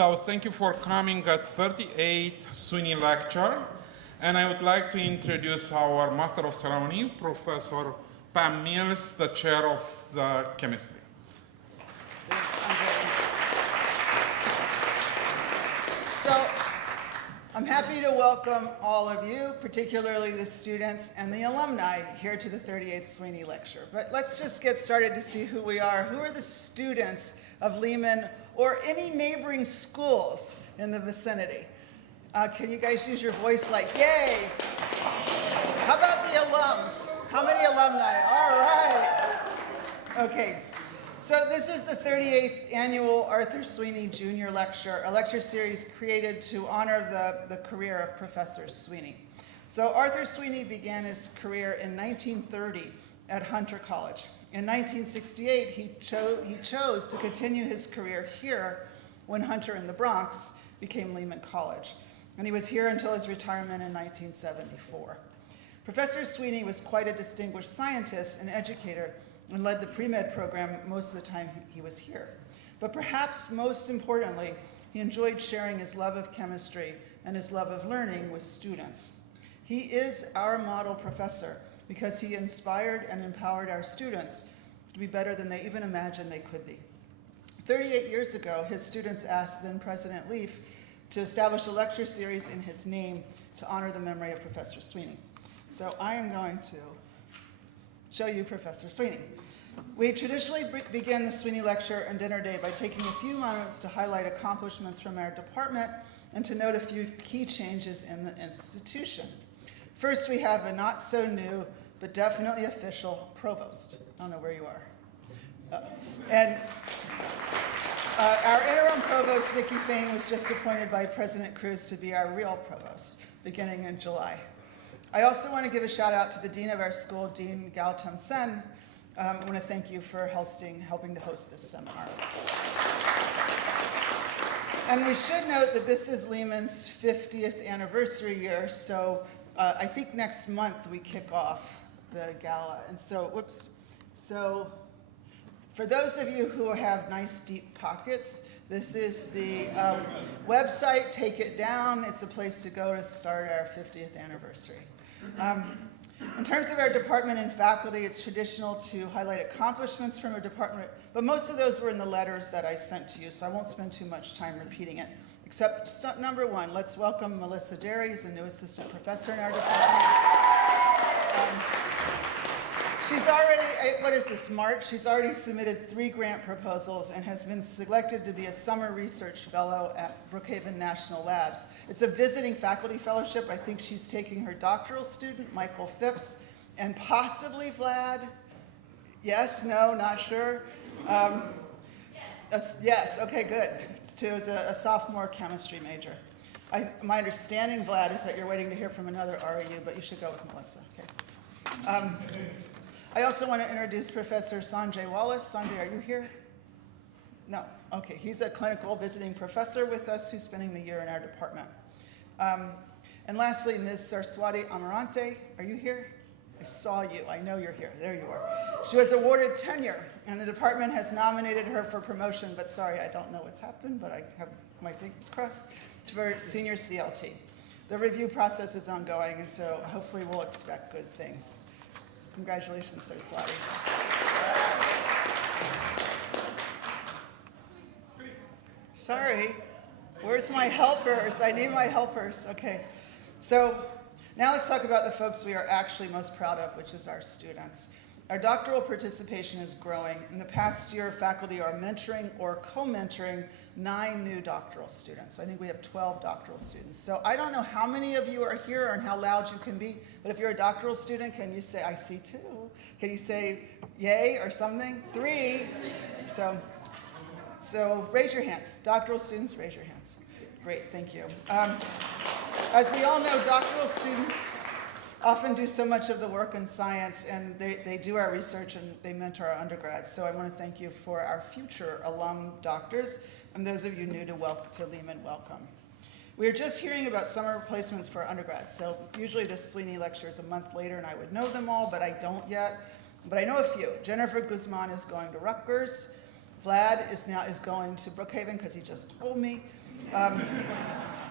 So thank you for coming at 38th Sweeney lecture. And I would like to introduce our Master of Ceremony, Professor Pam Mills, the chair of the chemistry. So I'm happy to welcome all of you, particularly the students and the alumni, here to the 38th Sweeney lecture. But let's just get started to see who we are. Who are the students of Lehman or any neighboring schools in the vicinity? Can you guys use your voice like, yay? How about the alums? How many alumni? All right. Okay. So this is the 38th annual Arthur Sweeney Jr. Lecture, a lecture series created to honor the career of Professor Sweeney. So Arthur Sweeney began his career in 1930 at Hunter College. In 1968, he chose to continue his career here when Hunter in the Bronx became Lehman College. And he was here until his retirement in 1974. Professor Sweeney was quite a distinguished scientist and educator and led the pre-med program most of the time he was here. But perhaps most importantly, he enjoyed sharing his love of chemistry and his love of learning with students. He is our model professor because he inspired and empowered our students to be better than they even imagined they could be. 38 years ago, his students asked then President Leaf to establish a lecture series in his name to honor the memory of Professor Sweeney. So I am going to show you Professor Sweeney. We traditionally begin the Sweeney Lecture and Dinner Day by taking a few moments to highlight accomplishments from our department and to note a few key changes in the institution. First, we have a not so new, but definitely official provost. I don't know where you are. Our interim provost, Nikki Fain, was just appointed by President Cruz to be our real provost, beginning in July. I also want to give a shout out to the dean of our school, Dean Gautam Sen. I want to thank you for helping to host this seminar. And we should note that this is Lehman's 50th anniversary year, so I think next month we kick off the gala. And so, whoops. So for those of you who have nice deep pockets, this is the website, Take It Down. It's a place to go to start our 50th anniversary. In terms of our department and faculty, it's traditional to highlight accomplishments from our department, but most of those were in the letters that I sent to you, so I won't spend too much time repeating it. Except number one, let's welcome Melissa Dairies, a new assistant professor in our department. She's already, what is this, March? She's already submitted 3 grant proposals and has been selected to be a summer research fellow at Brookhaven National Labs. It's a visiting faculty fellowship. I think she's taking her doctoral student, Michael Phipps, and possibly Vlad. Yes, no, not sure. Yes, okay, good. It's a sophomore chemistry major. My understanding, Vlad, is that you're waiting to hear from another REU, but you should go with Melissa, okay? I also want to introduce Professor Sanjay Wallace. Sanjay, are you here? No, okay. He's a clinical visiting professor with us who's spending the year in our department. And lastly, Ms. Saraswati Amarante, are you here? I saw you, I know you're here, there you are. She was awarded tenure, and the department has nominated her for promotion, but sorry, I don't know what's happened, but I have my fingers crossed. It's for senior CLT. The review process is ongoing, and so hopefully we'll expect good things. Congratulations, Saraswati. Sorry, where's my helpers? I need my helpers. Okay, so now let's talk about the folks we are actually most proud of, which is our students. Our doctoral participation is growing. In the past year, faculty are mentoring or co-mentoring 9 new doctoral students. I think we have 12 doctoral students. So I don't know how many of you are here and how loud you can be, but if you're a doctoral student, can you say, I see 2? Can you say yay or something? 3. So raise your hands. Doctoral students, raise your hands. Great, thank you. As we all know, doctoral students often do so much of the work in science, and they do our research and they mentor our undergrads. So I want to thank you for our future alum doctors, and those of you new to Lehman, welcome. We are just hearing about summer replacements for undergrads. So usually this Sweeney lecture is a month later, and I would know them all, but I don't yet. But I know a few. Jennifer Guzman is going to Rutgers. Vlad is going to Brookhaven because he just told me.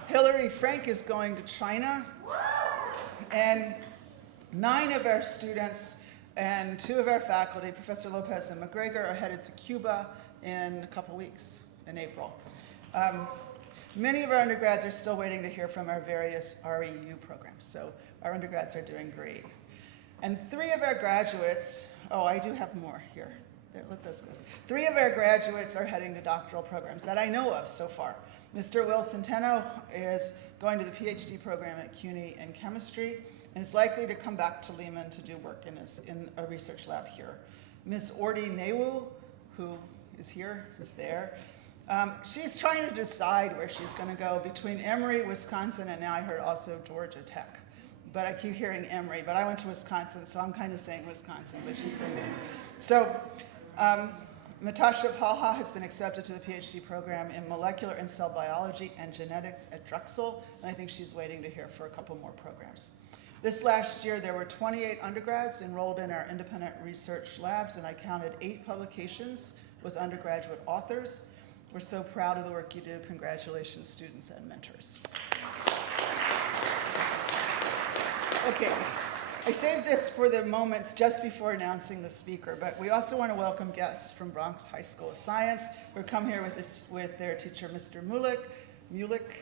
Hillary Frank is going to China. And 9 of our students and 2 of our faculty, Professor Lopez and McGregor, are headed to Cuba in a couple weeks in April. Many of our undergrads are still waiting to hear from our various REU programs, so our undergrads are doing great. And 3 of our graduates, oh, I do have more here. There, let those go. 3 of our graduates are heading to doctoral programs that I know of so far. Mr. Will Centeno is going to the PhD program at CUNY in chemistry and is likely to come back to Lehman to do work in a research lab here. Ms. Ordi Newu, who is here, is there. She's trying to decide where she's going to go between Emory, Wisconsin, and now I heard also Georgia Tech. But I keep hearing Emory, but I went to Wisconsin, so I'm kind of saying Wisconsin, but she's saying Emory. So Natasha Palha has been accepted to the PhD program in molecular and cell biology and genetics at Drexel, and I think she's waiting to hear for a couple more programs. This last year, there were 28 undergrads enrolled in our independent research labs, and I counted 8 publications with undergraduate authors. We're so proud of the work you do. Congratulations, students and mentors. Okay, I saved this for the moments just before announcing the speaker, but we also want to welcome guests from Bronx High School of Science who come here with their teacher, Mr. Mulick,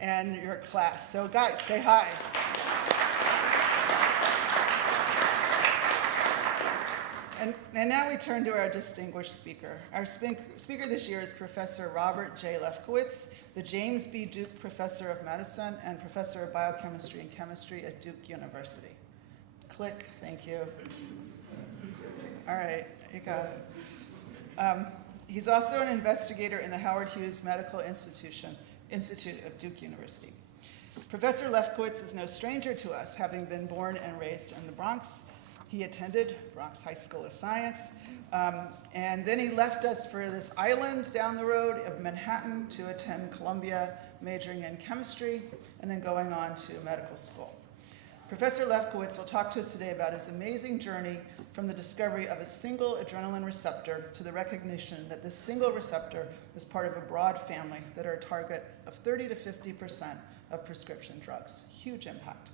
and your class. So guys, say hi. And now we turn to our distinguished speaker. Our speaker this year is Professor Robert J. Lefkowitz, the James B. Duke Professor of Medicine and Professor of Biochemistry and Chemistry at Duke University. Click, thank you. All right, you got it. He's also an investigator in the Howard Hughes Medical Institute of Duke University. Professor Lefkowitz is no stranger to us, having been born and raised in the Bronx. He attended Bronx High School of Science, and then he left us for this island down the road of Manhattan to attend Columbia, majoring in chemistry, and then going on to medical school. Professor Lefkowitz will talk to us today about his amazing journey from the discovery of a single adrenaline receptor to the recognition that this single receptor is part of a broad family that are a target of 30 to 50% of prescription drugs. Huge impact.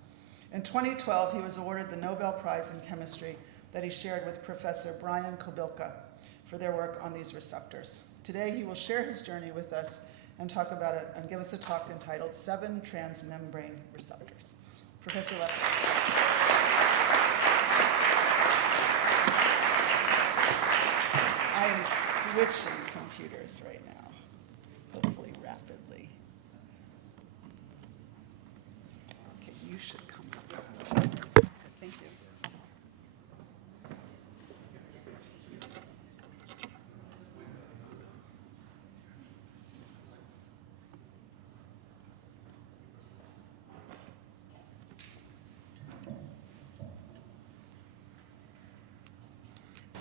In 2012, he was awarded the Nobel Prize in Chemistry that he shared with Professor Brian Kobilka for their work on these receptors. Today, he will share his journey with us and talk about it and give us a talk entitled 7 Transmembrane Receptors. Professor Lefkowitz. I am switching computers right now, hopefully rapidly. Okay, you should come up. Thank you.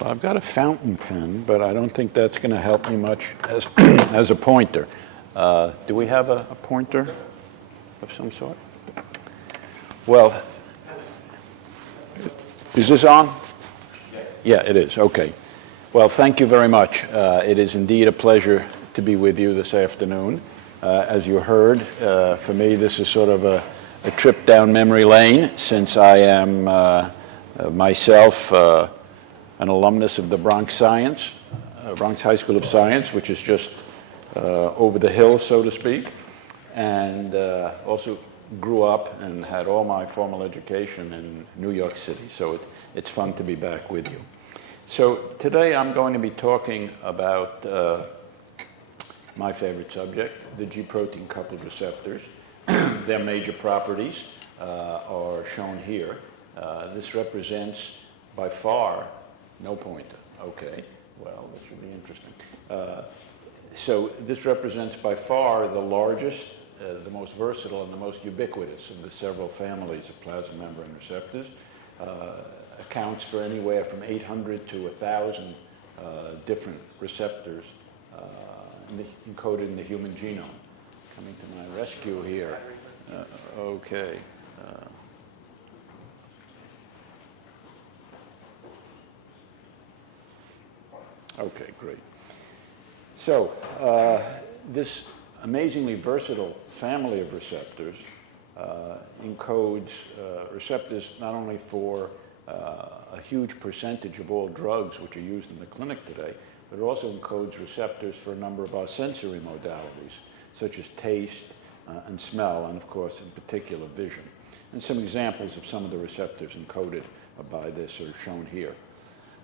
I've got a fountain pen, but I don't think that's going to help me much as, as a pointer. Do we have a pointer of some sort? Well, is this on? Yes. Yeah, it is. Okay. Well, thank you very much. It is indeed a pleasure to be with you this afternoon. As you heard, for me, this is sort of a trip down memory lane, since I am myself an alumnus of the Bronx High School of Science, which is just over the hill, so to speak, and also grew up and had all my formal education in New York City, so it's fun to be back with you. So today I'm going to be talking about my favorite subject, the G-protein coupled receptors. Their major properties are shown here. This represents by far no pointer. Okay, well, this should be interesting. So this represents by far the largest, the most versatile, and the most ubiquitous of the several families of plasma membrane receptors. Accounts for anywhere from 800 to 1,000 different receptors encoded in the human genome. Coming to my rescue here. Okay. Okay, great. So this amazingly versatile family of receptors, encodes receptors not only for a huge percentage of all drugs which are used in the clinic today, but it also encodes receptors for a number of our sensory modalities, such as taste and smell, and of course, in particular, vision. And some examples of some of the receptors encoded by this are shown here.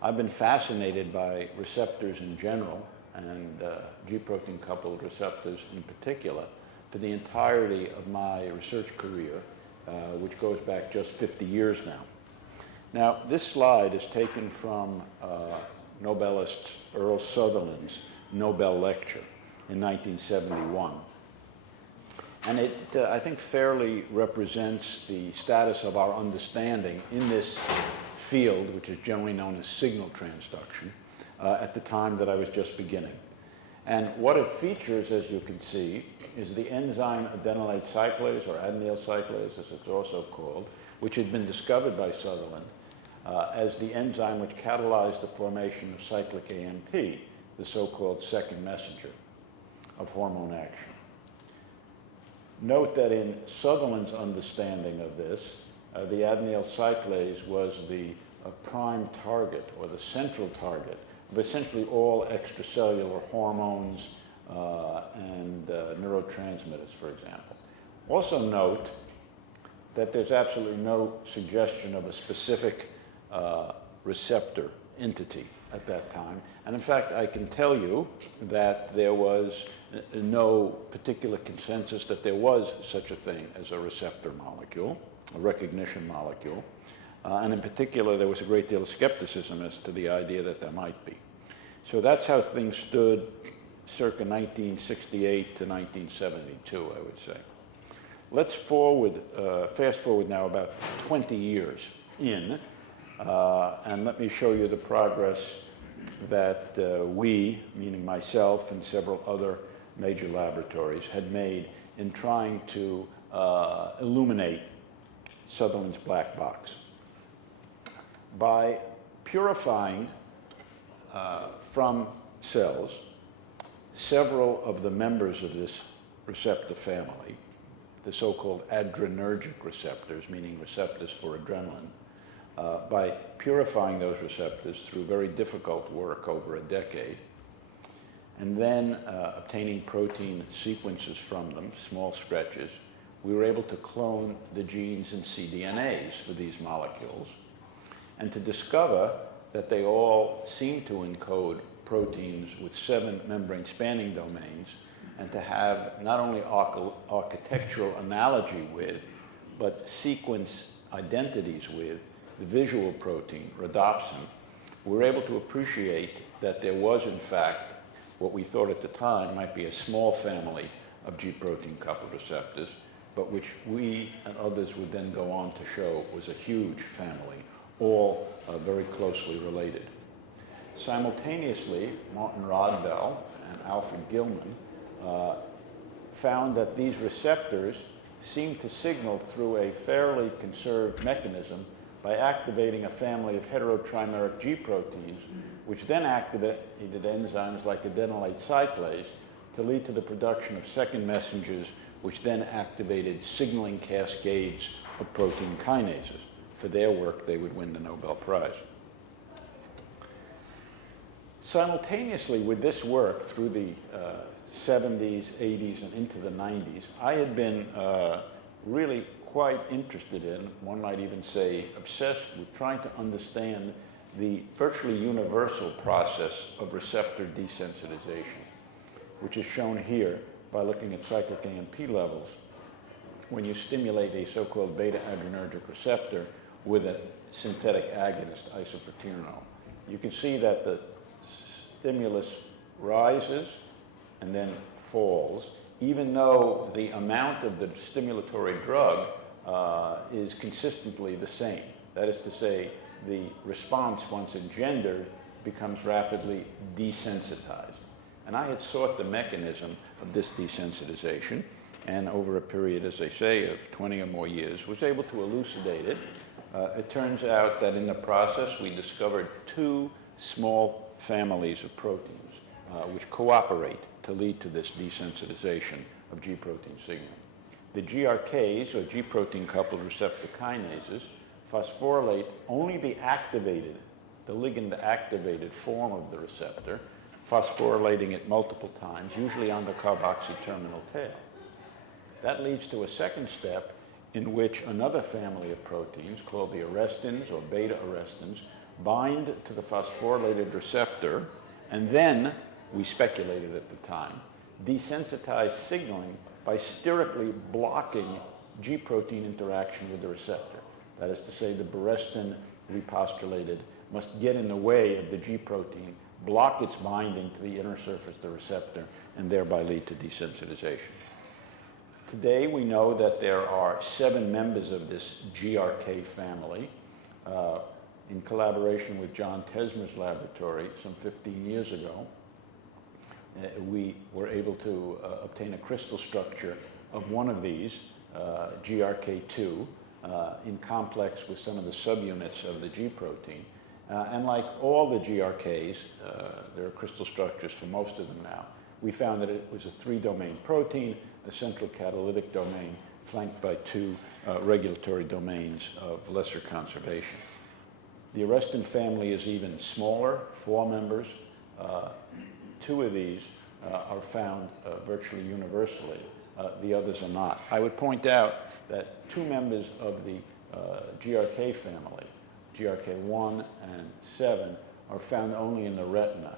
I've been fascinated by receptors in general, and G-protein coupled receptors in particular, for the entirety of my research career, which goes back just 50 years now. Now, this slide is taken from Nobelist Earl Sutherland's Nobel lecture in 1971. And it, I think, fairly represents the status of our understanding in this field, which is generally known as signal transduction, at the time that I was just beginning. And what it features, as you can see, is the enzyme adenylate cyclase, or adenyl cyclase, as it's also called, which had been discovered by Sutherland as the enzyme which catalyzed the formation of cyclic AMP, the so-called second messenger of hormone action. Note that in Sutherland's understanding of this, the adenyl cyclase was the prime target, or the central target, of essentially all extracellular hormones and neurotransmitters, for example. Also note that there's absolutely no suggestion of a specific receptor entity at that time. And in fact, I can tell you that there was no particular consensus that there was such a thing as a receptor molecule, a recognition molecule. And in particular, there was a great deal of skepticism as to the idea that there might be. So that's how things stood circa 1968 to 1972, I would say. Let's fast forward now about 20 years in, and let me show you the progress that we, meaning myself and several other major laboratories, had made in trying to illuminate Sutherland's black box. By purifying from cells several of the members of this receptor family, the so-called adrenergic receptors, meaning receptors for adrenaline, by purifying those receptors through very difficult work over a decade, and then obtaining protein sequences from them, small stretches, we were able to clone the genes and cDNAs for these molecules, and to discover that they all seem to encode proteins with 7 membrane-spanning domains, and to have not only architectural analogy with, but sequence identities with the visual protein, rhodopsin. We were able to appreciate that there was, in fact, what we thought at the time might be a small family of G-protein coupled receptors, but which we and others would then go on to show was a huge family, all very closely related. Simultaneously, Martin Rodbell and Alfred Gilman found that these receptors seemed to signal through a fairly conserved mechanism by activating a family of heterotrimeric G proteins, which then activated enzymes like adenylate cyclase to lead to the production of second messengers, which then activated signaling cascades of protein kinases. For their work, they would win the Nobel Prize. Simultaneously with this work through the 70s, 80s, and into the 90s, I had been really quite interested in, one might even say obsessed with, trying to understand the virtually universal process of receptor desensitization, which is shown here by looking at cyclic AMP levels when you stimulate a so-called beta-adrenergic receptor with a synthetic agonist, isoproterenol. You can see that the stimulus rises and then falls, even though the amount of the stimulatory drug is consistently the same. That is to say, the response, once engendered, becomes rapidly desensitized. And I had sought the mechanism of this desensitization, and over a period, as I say, of 20 or more years, was able to elucidate it. It turns out that in the process, we discovered 2 small families of proteins which cooperate to lead to this desensitization of G protein signaling. The GRKs, or G protein coupled receptor kinases, phosphorylate only the activated, the ligand activated form of the receptor, phosphorylating it multiple times, usually on the carboxy terminal tail. That leads to a second step in which another family of proteins called the arrestins or beta arrestins bind to the phosphorylated receptor, and then, we speculated at the time, desensitize signaling by sterically blocking G protein interaction with the receptor. That is to say, the Barrestin, repostulated, must get in the way of the G protein, block its binding to the inner surface of the receptor, and thereby lead to desensitization. Today, we know that there are 7 members of this GRK family. In collaboration with John Tesmer's laboratory some 15 years ago, we were able to obtain a crystal structure of one of these, GRK2, in complex with some of the subunits of the G protein. And like all the GRKs, there are crystal structures for most of them now, we found that it was a 3-domain protein, a central catalytic domain, flanked by 2 regulatory domains of lesser conservation. The arrestin family is even smaller, 4 members. 2 of these are found virtually universally. The others are not. I would point out that 2 members of the GRK family, GRK1 and 7, are found only in the retina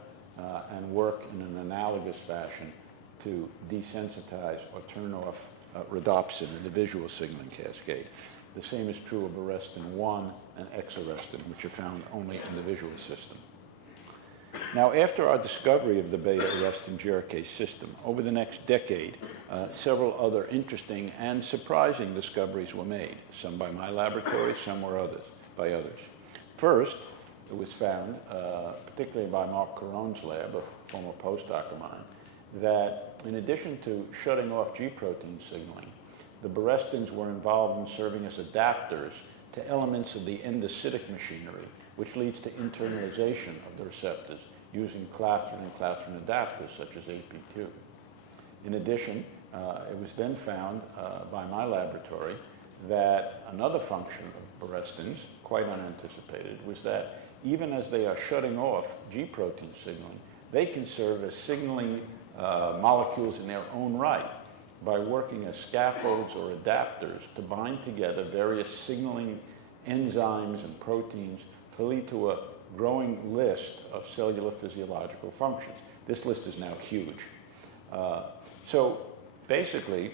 and work in an analogous fashion to desensitize or turn off rhodopsin in the visual signaling cascade. The same is true of arrestin 1 and X-arrestin, which are found only in the visual system. Now, after our discovery of the beta-arrestin GRK system, over the next decade, several other interesting and surprising discoveries were made, some by my laboratory, some were by others. First, it was found, particularly by Mark Caron's lab, a former postdoc of mine, that in addition to shutting off G protein signaling, the Barrestins were involved in serving as adapters to elements of the endocytic machinery, which leads to internalization of the receptors using clathrin and clathrin adapters such as AP2. In addition, it was then found by my laboratory that another function of Barrestins, quite unanticipated, was that even as they are shutting off G protein signaling, they can serve as signaling molecules in their own right by working as scaffolds or adapters to bind together various signaling enzymes and proteins to lead to a growing list of cellular physiological functions. This list is now huge. So basically,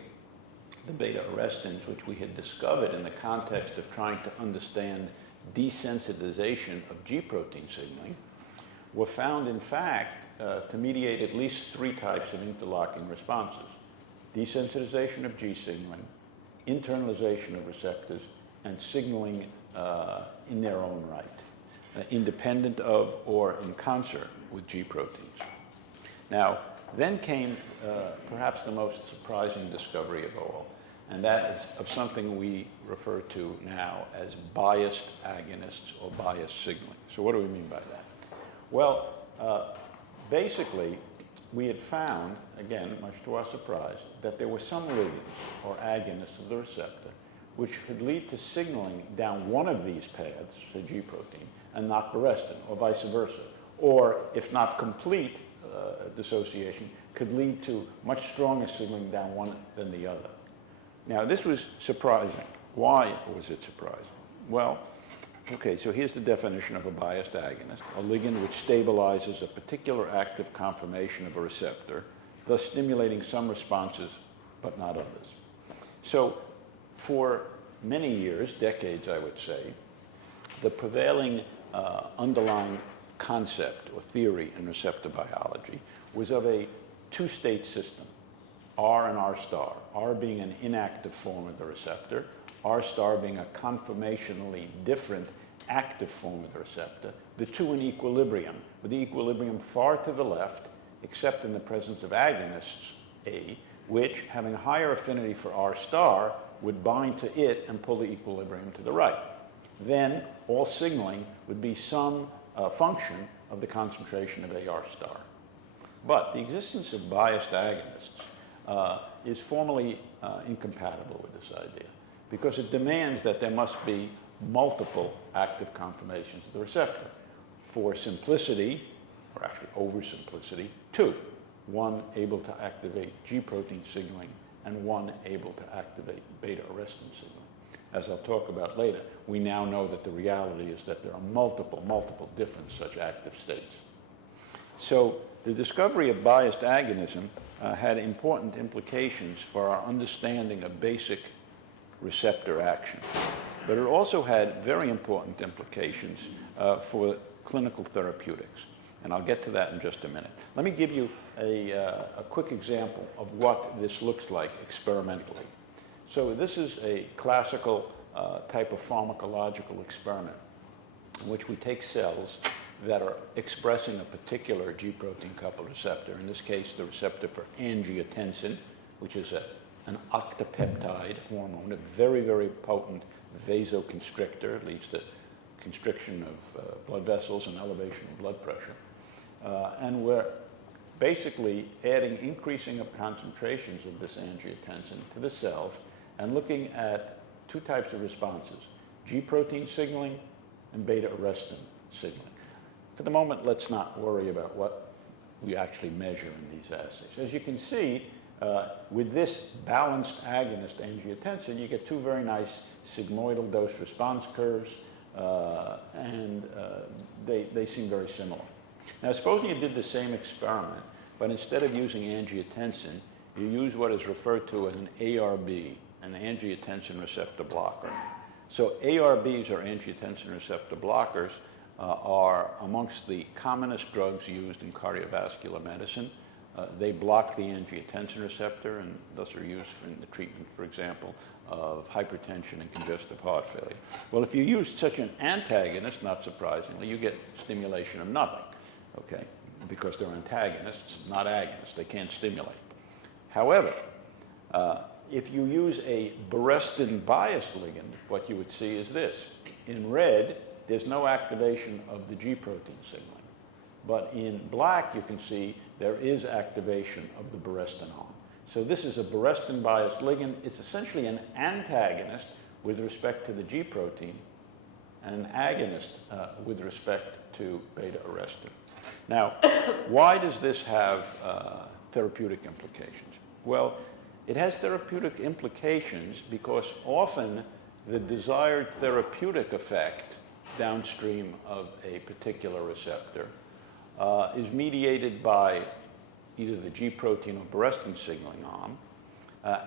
the beta-arrestins, which we had discovered in the context of trying to understand desensitization of G protein signaling, were found, in fact, to mediate at least 3 types of interlocking responses: desensitization of G signaling, internalization of receptors, and signaling in their own right, independent of or in concert with G proteins. Now, then came perhaps the most surprising discovery of all, and that is of something we refer to now as biased agonists or biased signaling. So what do we mean by that? Well, basically, we had found, again, much to our surprise, that there were some ligands or agonists of the receptor which could lead to signaling down one of these paths, the G protein, and not Barrestin, or vice versa. Or, if not complete dissociation, could lead to much stronger signaling down one than the other. Now, this was surprising. Why was it surprising? Well, okay, so here's the definition of a biased agonist: a ligand which stabilizes a particular active conformation of a receptor, thus stimulating some responses but not others. So for many years, decades I would say, the prevailing underlying concept or theory in receptor biology was of a 2-state system, R and R star, R being an inactive form of the receptor, R star being a conformationally different active form of the receptor, the 2 in equilibrium, with the equilibrium far to the left, except in the presence of agonists, A, which, having a higher affinity for R star, would bind to it and pull the equilibrium to the right. Then all signaling would be some function of the concentration of AR star. But the existence of biased agonists is formally incompatible with this idea because it demands that there must be multiple active conformations of the receptor. For simplicity, or actually oversimplicity, two. One able to activate G protein signaling and one able to activate beta-arrestin signaling. As I'll talk about later, we now know that the reality is that there are multiple different such active states. So the discovery of biased agonism had important implications for our understanding of basic receptor action. But it also had very important implications for clinical therapeutics. And I'll get to that in just a minute. Let me give you a quick example of what this looks like experimentally. So this is a classical type of pharmacological experiment in which we take cells that are expressing a particular G protein coupled receptor, in this case the receptor for angiotensin, which is an octapeptide hormone, a very potent vasoconstrictor, leads to constriction of blood vessels and elevation of blood pressure. And we're basically adding increasing of concentrations of this angiotensin to the cells and looking at two types of responses, G protein signaling and beta-arrestin signaling. For the moment, let's not worry about what we actually measure in these assays. As you can see, with this balanced agonist angiotensin, you get two very nice sigmoidal dose response curves, and they seem very similar. Now, supposing you did the same experiment, but instead of using angiotensin, you use what is referred to as an ARB, an angiotensin receptor blocker. So ARBs, or angiotensin receptor blockers, are amongst the commonest drugs used in cardiovascular medicine. They block the angiotensin receptor and thus are used in the treatment, for example, of hypertension and congestive heart failure. Well, if you use such an antagonist, not surprisingly, you get stimulation of nothing, okay, because they're antagonists, not agonists. They can't stimulate. However, if you use a Barrestin biased ligand, what you would see is this. In red, there's no activation of the G protein signaling. But in black, you can see there is activation of the Barrestin arm. So this is a Barrestin biased ligand. It's essentially an antagonist with respect to the G protein and an agonist with respect to beta-arrestin. Now, why does this have therapeutic implications? Well, it has therapeutic implications because often the desired therapeutic effect downstream of a particular receptor is mediated by either the G protein or Barrestin signaling arm,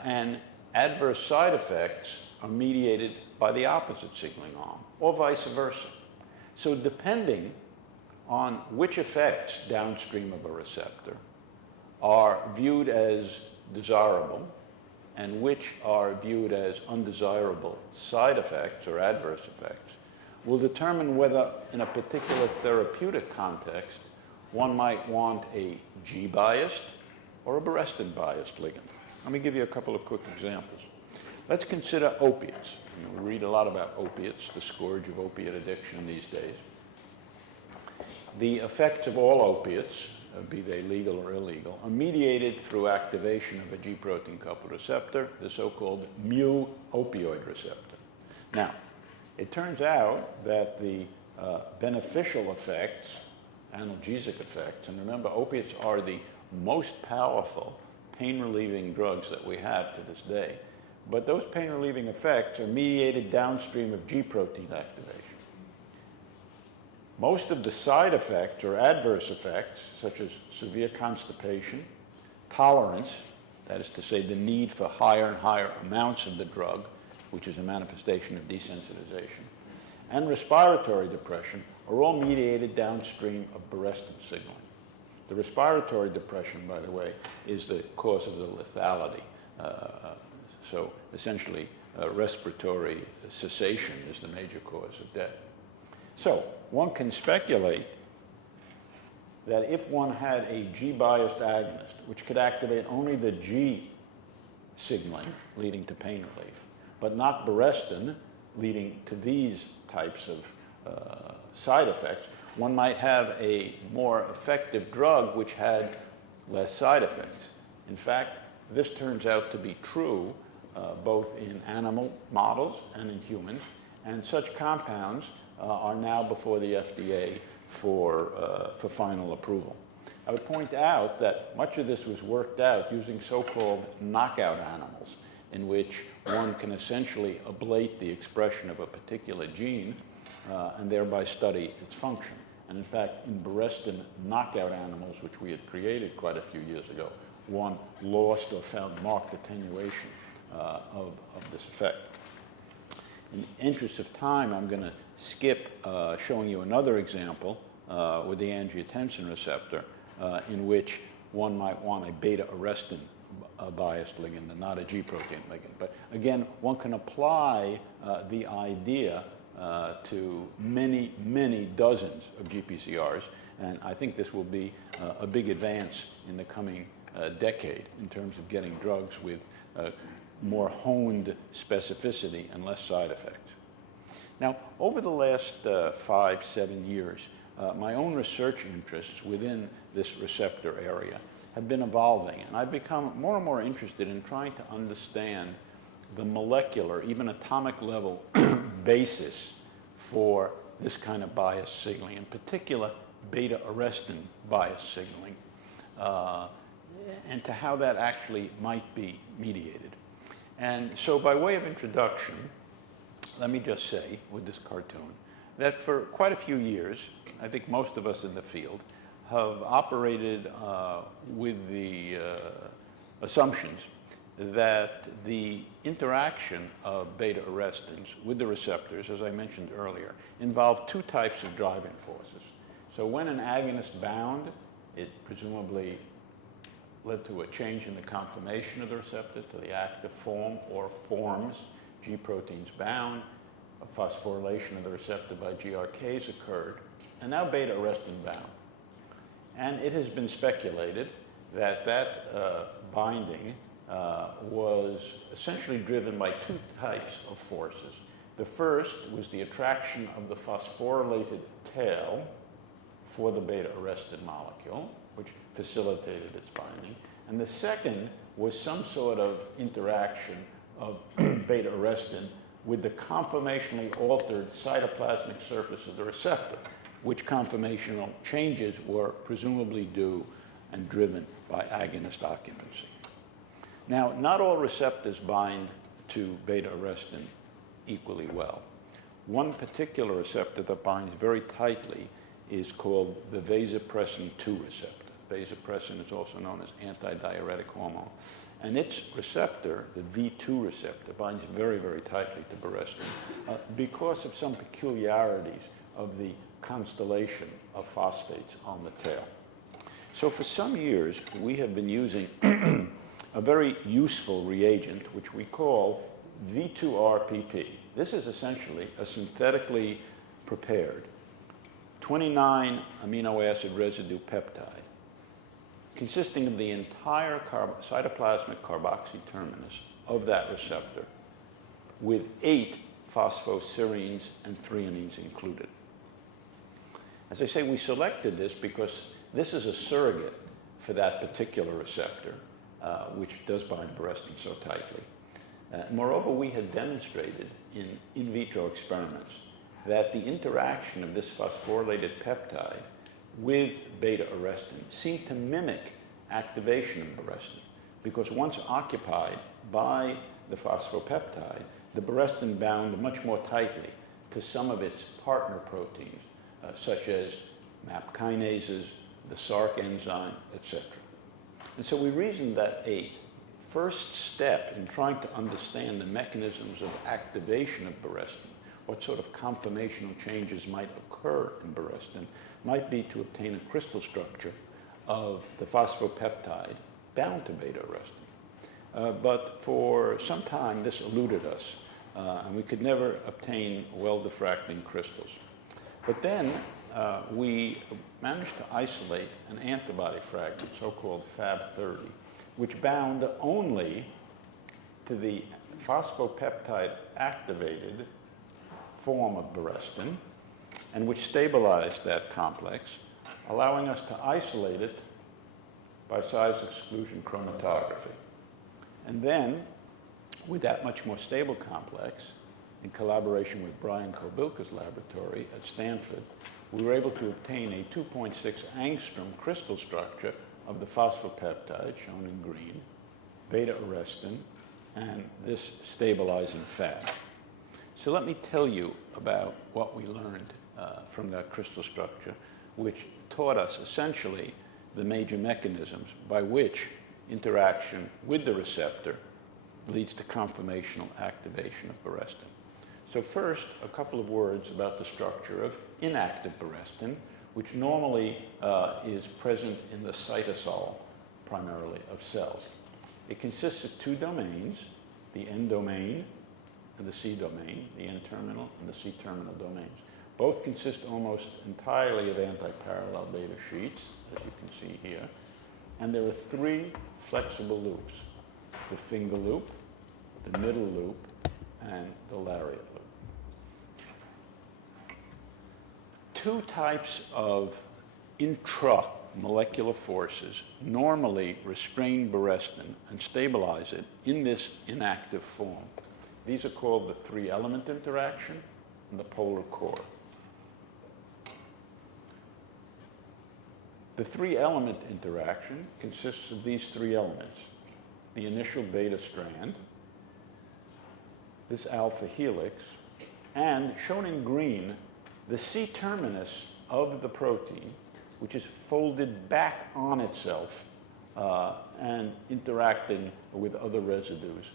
and adverse side effects are mediated by the opposite signaling arm, or vice versa. So depending on which effects downstream of a receptor are viewed as desirable and which are viewed as undesirable side effects or adverse effects will determine whether in a particular therapeutic context one might want a G-biased or a Barrestin-biased ligand. Let me give you a couple of quick examples. Let's consider opiates. We read a lot about opiates, the scourge of opiate addiction these days. The effects of all opiates, be they legal or illegal, are mediated through activation of a G protein coupled receptor, the so-called mu opioid receptor. Now, it turns out that the beneficial effects, analgesic effects, and remember, opiates are the most powerful pain-relieving drugs that we have to this day, but those pain-relieving effects are mediated downstream of G protein activation. Most of the side effects or adverse effects, such as severe constipation, tolerance, that is to say the need for higher and higher amounts of the drug, which is a manifestation of desensitization, and respiratory depression are all mediated downstream of Barrestin signaling. The respiratory depression, by the way, is the cause of the lethality. So essentially, respiratory cessation is the major cause of death. So one can speculate that if one had a G-biased agonist, which could activate only the G signaling, leading to pain relief, but not Barrestin, leading to these types of side effects, one might have a more effective drug which had less side effects. In fact, this turns out to be true both in animal models and in humans, and such compounds are now before the FDA for final approval. I would point out that much of this was worked out using so-called knockout animals, in which one can essentially ablate the expression of a particular gene and thereby study its function. And in fact, in Barrestin knockout animals, which we had created quite a few years ago, one lost or found marked attenuation of this effect. In the interest of time, I'm going to skip showing you another example with the angiotensin receptor, in which one might want a beta-arrestin biased ligand and not a G protein ligand. But again, one can apply the idea to many, many dozens of GPCRs, and I think this will be a big advance in the coming decade in terms of getting drugs with more honed specificity and less side effects. Now, over the last 5-7 years, my own research interests within this receptor area have been evolving, and I've become more and more interested in trying to understand the molecular, even atomic level basis for this kind of bias signaling, in particular beta-arrestin bias signaling, and to how that actually might be mediated. And so by way of introduction, let me just say with this cartoon that for quite a few years, I think most of us in the field have operated with the assumptions that the interaction of beta-arrestins with the receptors, as I mentioned earlier, involve two types of driving forces. So when an agonist bound, it presumably led to a change in the conformation of the receptor to the active form or forms. G proteins bound, a phosphorylation of the receptor by GRKs occurred, and now beta-arrestin bound. And it has been speculated that binding was essentially driven by two types of forces. The first was the attraction of the phosphorylated tail for the beta-arrestin molecule, which facilitated its binding. And the second was some sort of interaction of beta-arrestin with the conformationally altered cytoplasmic surface of the receptor, which conformational changes were presumably due and driven by agonist occupancy. Now, not all receptors bind to beta-arrestin equally well. One particular receptor that binds very tightly is called the vasopressin-2 receptor. Vasopressin is also known as antidiuretic hormone. And its receptor, the V2 receptor, binds very, very tightly to Barrestin because of some peculiarities of the constellation of phosphates on the tail. So for some years, we have been using a very useful reagent, which we call V2RPP. This is essentially a synthetically prepared 29 amino acid residue peptide consisting of the entire cytoplasmic carboxy terminus of that receptor with 8 phosphoserines and threonines included. As I say, we selected this because this is a surrogate for that particular receptor, which does bind Barrestin so tightly. Moreover, we had demonstrated in vitro experiments that the interaction of this phosphorylated peptide with beta-arrestin seemed to mimic activation of Barrestin, because once occupied by the phosphopeptide, the Barrestin bound much more tightly to some of its partner proteins, such as MAP kinases, the SARC enzyme, etc. And so we reasoned that a first step in trying to understand the mechanisms of activation of Barrestin, what sort of conformational changes might occur in Barrestin, might be to obtain a crystal structure of the phosphopeptide bound to beta-arrestin. But for some time, this eluded us, and we could never obtain well-diffracting crystals. But then we managed to isolate an antibody fragment, so-called Fab30, which bound only to the phosphopeptide-activated form of Barrestin, and which stabilized that complex, allowing us to isolate it by size exclusion chromatography. And then, with that much more stable complex, in collaboration with Brian Kobilka's laboratory at Stanford, we were able to obtain a 2.6 angstrom crystal structure of the phosphopeptide, shown in green, beta-arrestin, and this stabilizing fat. So let me tell you about what we learned from that crystal structure, which taught us essentially the major mechanisms by which interaction with the receptor leads to conformational activation of Barrestin. So first, a couple of words about the structure of inactive Barrestin, which normally is present in the cytosol, primarily, of cells. It consists of two domains, the N domain and the C domain, the N-terminal and the C-terminal domains. Both consist almost entirely of antiparallel beta sheets, as you can see here. And there are three flexible loops: the finger loop, the middle loop, and the lariat loop. Two types of intramolecular forces normally restrain Barrestin and stabilize it in this inactive form. These are called the three-element interaction and the polar core. The three-element interaction consists of these three elements: the initial beta strand, this alpha helix, and, shown in green, the C-terminus of the protein, which is folded back on itself and interacting with other residues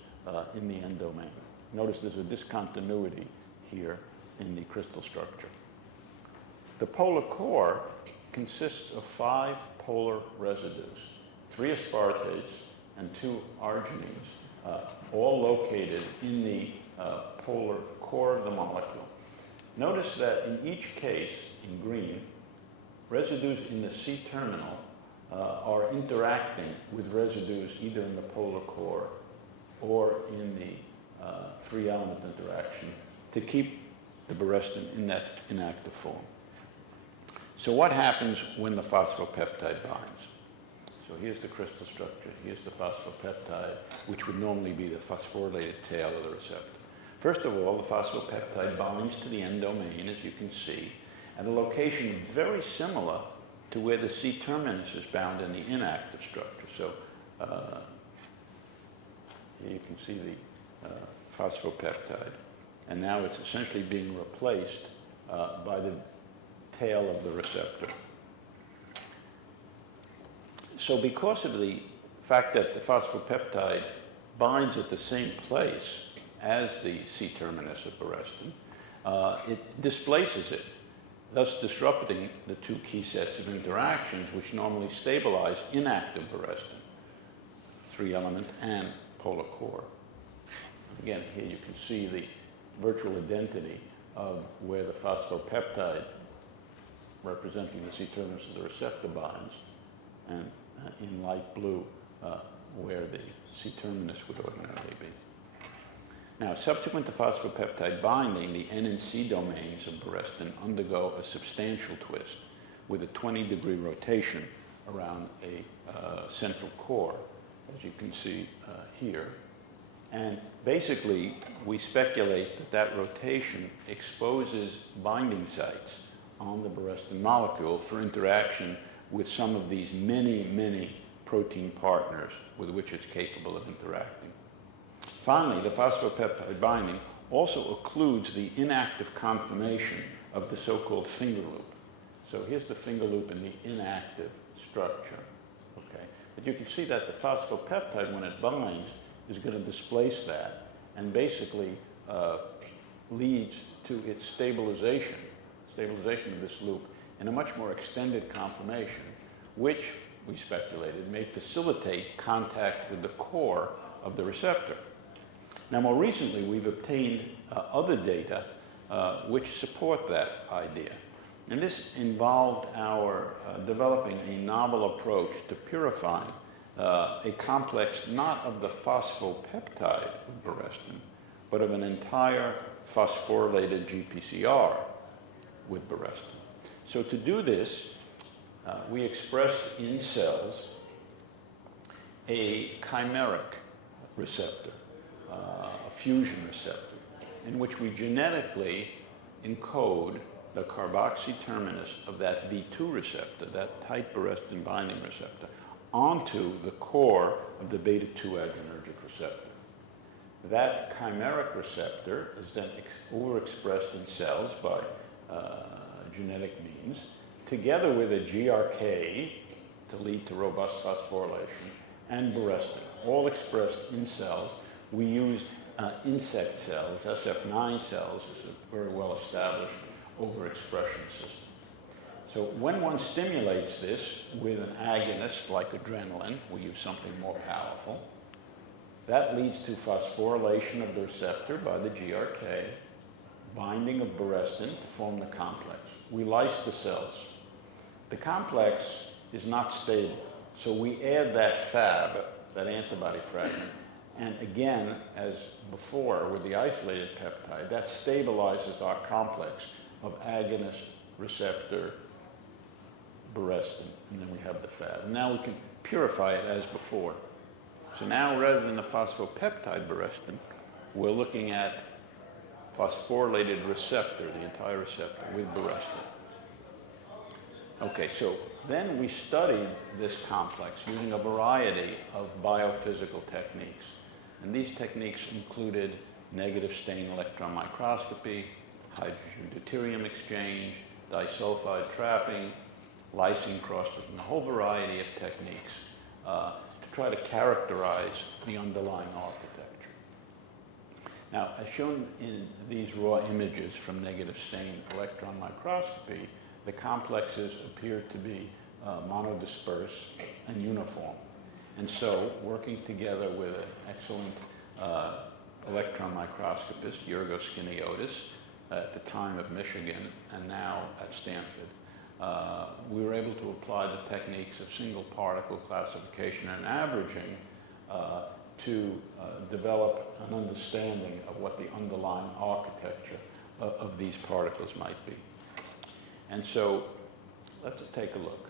in the N domain. Notice there's a discontinuity here in the crystal structure. The polar core consists of 5 polar residues, 3 aspartates and 2 arginines, all located in the polar core of the molecule. Notice that in each case, in green, residues in the C-terminal are interacting with residues either in the polar core or in the three-element interaction to keep the Barrestin in that inactive form. So what happens when the phosphopeptide binds? So here's the crystal structure. Here's the phosphopeptide, which would normally be the phosphorylated tail of the receptor. First of all, the phosphopeptide binds to the N domain, as you can see, at a location very similar to where the C-terminus is bound in the inactive structure. So here you can see the phosphopeptide. And now it's essentially being replaced by the tail of the receptor. So because of the fact that the phosphopeptide binds at the same place as the C-terminus of Barrestin, it displaces it, thus disrupting the 2 key sets of interactions which normally stabilize inactive Barrestin, 3-element and polar core. Again, here you can see the virtual identity of where the phosphopeptide, representing the C-terminus of the receptor, binds, and in light blue, where the C-terminus would ordinarily be. Now, subsequent to phosphopeptide binding, the N and C domains of Barrestin undergo a substantial twist with a 20-degree rotation around a central core, as you can see here. And basically, we speculate that that rotation exposes binding sites on the Barrestin molecule for interaction with some of these many protein partners with which it's capable of interacting. Finally, the phosphopeptide binding also occludes the inactive conformation of the so-called finger loop. So here's the finger loop in the inactive structure. Okay. But you can see that the phosphopeptide, when it binds, is going to displace that and basically leads to its stabilization of this loop in a much more extended conformation, which, we speculated, may facilitate contact with the core of the receptor. Now, more recently, we've obtained other data which support that idea. And this involved our developing a novel approach to purifying a complex not of the phospholipeptide of Barrestin, but of an entire phosphorylated GPCR with Barrestin. So to do this, we expressed in cells a chimeric receptor, a fusion receptor, in which we genetically encode the carboxy terminus of that V2 receptor, that tight Barrestin binding receptor, onto the core of the beta-2 adrenergic receptor. That chimeric receptor is then overexpressed in cells by genetic means, together with a GRK to lead to robust phosphorylation, and Barrestin, all expressed in cells. We use insect cells, SF9 cells, is a very well-established overexpression system. So when one stimulates this with an agonist like adrenaline, we use something more powerful, that leads to phosphorylation of the receptor by the GRK, binding of Barrestin to form the complex. We lyse the cells. The complex is not stable, so we add that Fab, that antibody fragment, and again, as before with the isolated peptide, that stabilizes our complex of agonist, receptor, Barrestin, and then we have the Fab. And now we can purify it as before. So now, rather than the phosphopeptide Barrestin, we're looking at phosphorylated receptor, the entire receptor, with Barrestin. Okay, so then we studied this complex using a variety of biophysical techniques. And these techniques included negative stain electron microscopy, hydrogen deuterium exchange, disulfide trapping, lysine cross-linking, a whole variety of techniques to try to characterize the underlying architecture. Now, as shown in these raw images from negative stain electron microscopy, the complexes appear to be monodisperse and uniform. And so, working together with an excellent electron microscopist, Yorgos Skiniotis, at the time of Michigan and now at Stanford, we were able to apply the techniques of single particle classification and averaging to develop an understanding of what the underlying architecture of these particles might be. And so, let's take a look.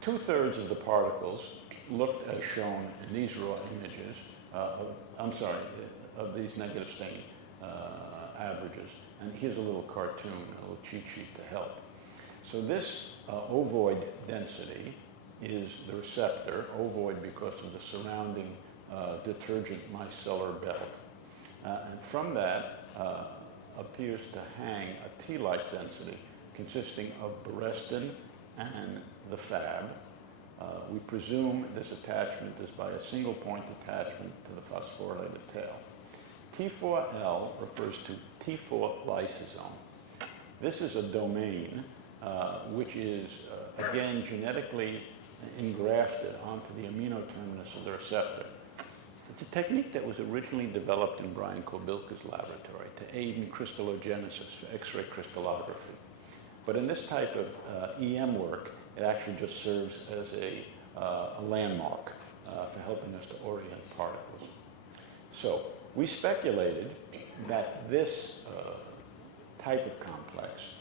2/3 of the particles looked as shown in these raw images, of these negative stain averages. And here's a little cartoon, a little cheat sheet to help. So this ovoid density is the receptor, ovoid because of the surrounding detergent micellar belt. And from that appears to hang a T-like density consisting of Barrestin and the Fab. We presume this attachment is by a single point attachment to the phosphorylated tail. T4L refers to T4 lysosome. This is a domain which is, again, genetically engrafted onto the amino terminus of the receptor. It's a technique that was originally developed in Brian Kobilka's laboratory to aid in crystallogenesis for X-ray crystallography. But in this type of EM work, it actually just serves as a landmark for helping us to orient particles. So we speculated that this type of complex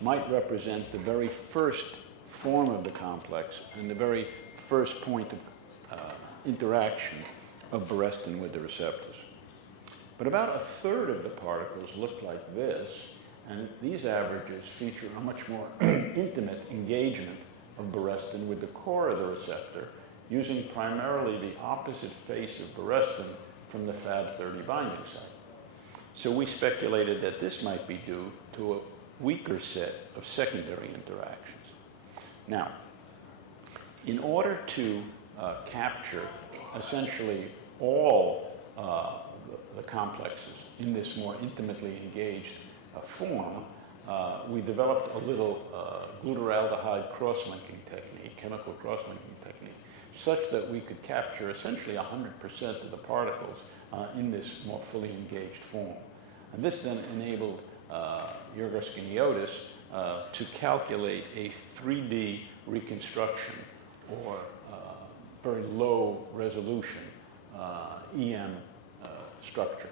might represent the very first form of the complex and the very first point of interaction of Barrestin with the receptors. But about 1/3 of the particles look like this, and these averages feature a much more intimate engagement of Barrestin with the core of the receptor, using primarily the opposite face of Barrestin from the Fab30 binding site. So we speculated that this might be due to a weaker set of secondary interactions. Now, in order to capture essentially all the complexes in this more intimately engaged form, we developed a little glutaraldehyde cross-linking technique, chemical cross-linking technique, such that we could capture essentially 100% of the particles in this more fully engaged form. And this then enabled Yorgos Skiniotis to calculate a 3D reconstruction or very low resolution EM structure.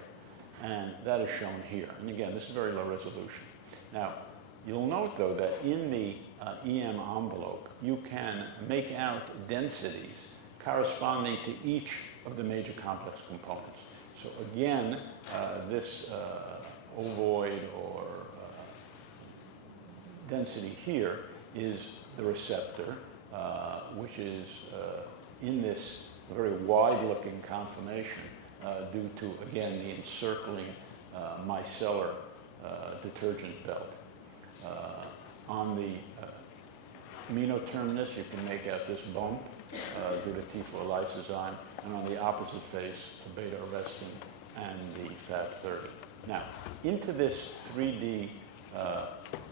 And that is shown here. And again, this is very low resolution. Now, you'll note, though, that in the EM envelope, you can make out densities, corresponding to each of the major complex components. So again, this ovoid or density here is the receptor, which is in this very wide-looking conformation due to, again, the encircling micellar detergent belt. On the amino terminus, you can make out this bump due to T4 lysozyme, and on the opposite face, the beta-arrestin and the FAP30. Now, into this 3D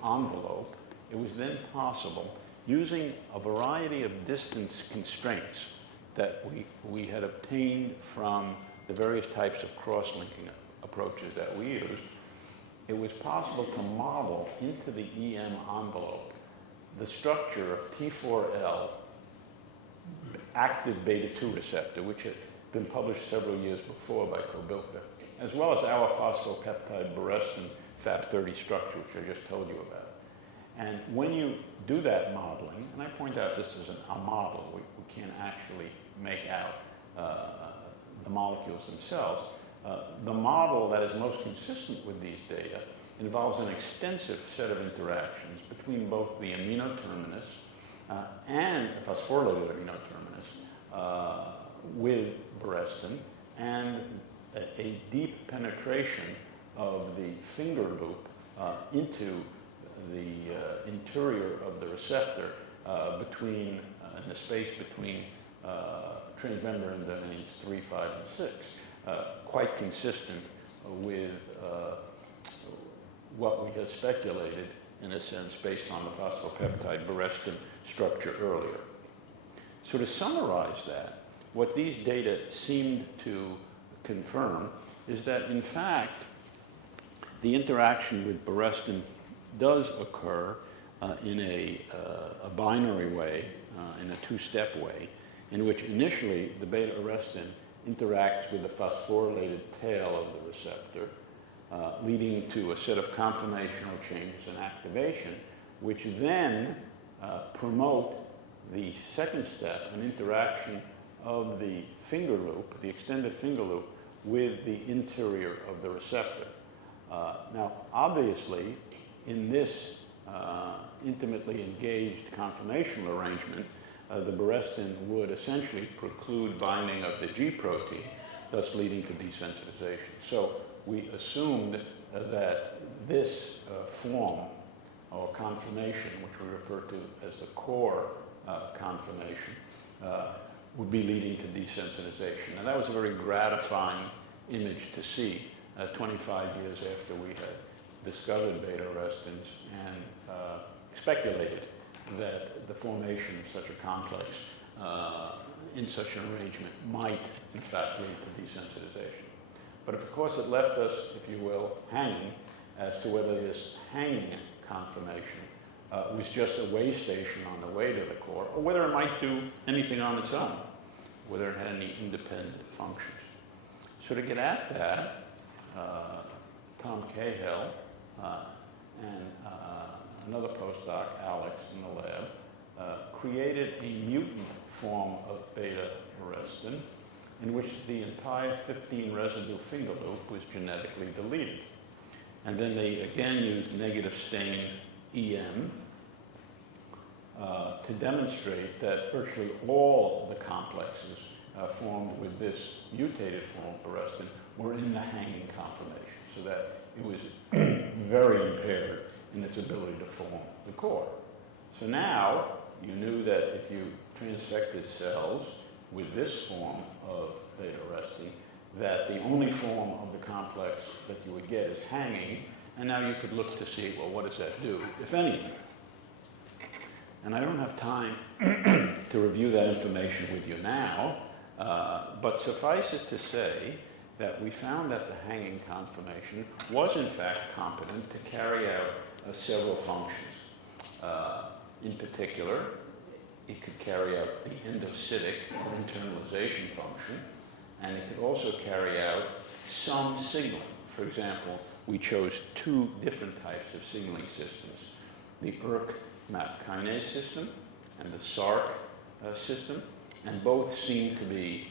envelope, it was then possible, using a variety of distance constraints that we had obtained from the various types of cross-linking approaches that we used, it was possible to model into the EM envelope the structure of T4L active beta-2 receptor, which had been published several years before by Kobilka, as well as our phosphopeptide Barrestin FAP30 structure, which I just told you about. And when you do that modeling, and I point out this is a model, we can't actually make out the molecules themselves, the model that is most consistent with these data involves an extensive set of interactions between both the amino terminus and the phosphorylated amino terminus with Barrestin, and a deep penetration of the finger loop into the interior of the receptor between, in the space between transmembrane domains 3, 5, and 6, quite consistent with what we had speculated, in a sense, based on the phosphopeptide Barrestin structure earlier. So to summarize that, what these data seemed to confirm is that, in fact, the interaction with Barrestin does occur in a binary way, in a two-step way, in which initially the beta-arrestin interacts with the phosphorylated tail of the receptor, leading to a set of conformational changes and activation, which then promote the second step, an interaction of the finger loop, the extended finger loop, with the interior of the receptor. Now, obviously, in this intimately engaged conformational arrangement, the Barrestin would essentially preclude binding of the G protein, thus leading to desensitization. So we assumed that this form or conformation, which we refer to as the core conformation, would be leading to desensitization. And that was a very gratifying image to see 25 years after we had discovered beta-arrestins and speculated that the formation of such a complex in such an arrangement might, in fact, lead to desensitization. But of course, it left us, if you will, hanging as to whether this hanging conformation was just a way station on the way to the core, or whether it might do anything on its own, whether it had any independent functions. So to get at that, Tom Cahill and another postdoc, Alex, in the lab, created a mutant form of beta-arrestin in which the entire 15 residue finger loop was genetically deleted. And then they again used negative stain EM to demonstrate that virtually all the complexes formed with this mutated form of Barrestin were in the hanging conformation, so that it was very impaired in its ability to form the core. So now you knew that if you transfected cells with this form of beta-arrestin, that the only form of the complex that you would get is hanging, and now you could look to see, well, what does that do, if anything? And I don't have time to review that information with you now, but suffice it to say that we found that the hanging conformation was in fact competent to carry out several functions. In particular, it could carry out the endocytic or internalization function, and it could also carry out some signaling. For example, we chose 2 different types of signaling systems, the ERK MAP kinase system and the SARC system. and both seem to be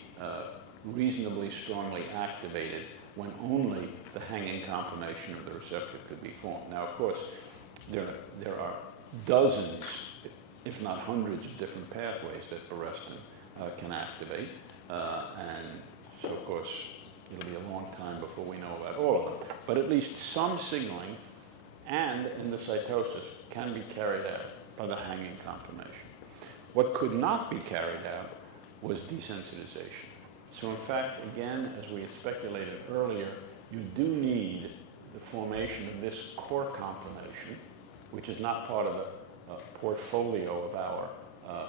reasonably strongly activated when only the hanging conformation of the receptor could be formed. Now, of course, there are dozens, if not hundreds, of different pathways that Barrestin can activate, and so, of course, it'll be a long time before we know about all of them. But at least some signaling and endocytosis can be carried out by the hanging conformation. What could not be carried out was desensitization. So in fact, again, as we had speculated earlier, you do need the formation of this core conformation, which is not part of the portfolio of our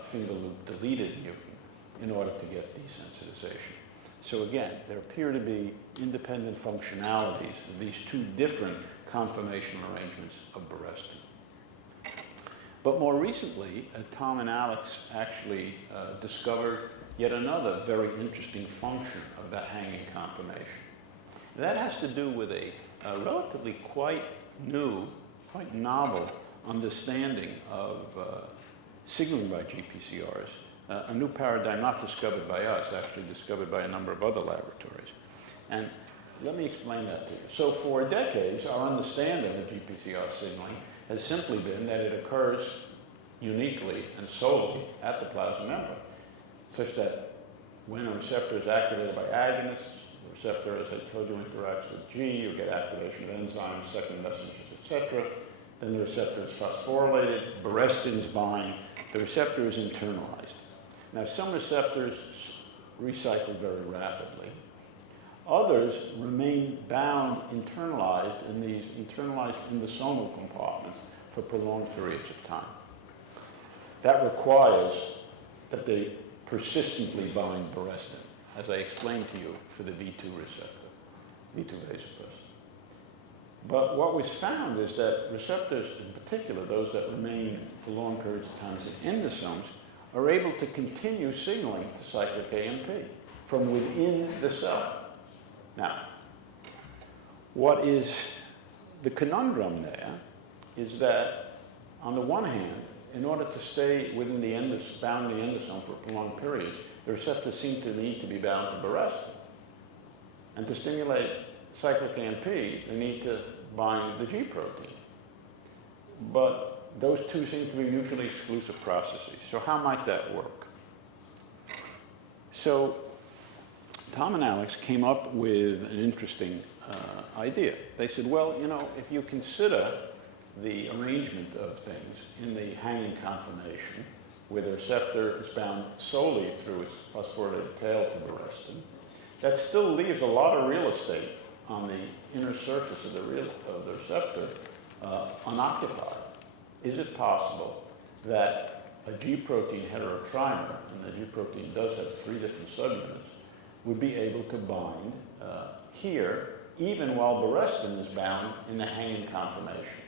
finger loop deleted mutant, in order to get desensitization. So again, there appear to be independent functionalities of these two different conformation arrangements of Barrestin. But more recently, Tom and Alex actually discovered yet another very interesting function of that hanging conformation. That has to do with a relatively quite new, quite novel understanding of signaling by GPCRs, a new paradigm not discovered by us, actually discovered by a number of other laboratories. And let me explain that to you. So for decades, our understanding of GPCR signaling has simply been that it occurs uniquely and solely at the plasma membrane, such that when a receptor is activated by agonists, the receptor, as I told you, interacts with G, you get activation of enzymes, second messengers, etc. Then the receptor is phosphorylated, Barrestins bind, the receptor is internalized. Now, some receptors recycle very rapidly. Others remain bound, internalized in these internalized endosomal compartments for prolonged periods of time. That requires that they persistently bind Barrestin, as I explained to you for the V2 receptor, V2 vasopressin. But what was found is that receptors, in particular those that remain for long periods of time as endosomes, are able to continue signaling to cyclic AMP from within the cell. Now, what is the conundrum there is that, on the one hand, in order to stay within the bound the endosome for prolonged periods, the receptors seem to need to be bound to Barrestin. And to stimulate cyclic AMP, they need to bind the G protein. But those two seem to be mutually exclusive processes. So how might that work? So Tom and Alex came up with an interesting idea. They said, well, you know, if you consider the arrangement of things in the hanging conformation, where the receptor is bound solely through its phosphorylated tail to Barrestin, that still leaves a lot of real estate on the inner surface of the receptor unoccupied. Is it possible that a G protein heterotrimer, and the G protein does have 3 different subunits, would be able to bind here, even while Barrestin is bound in the hanging conformation?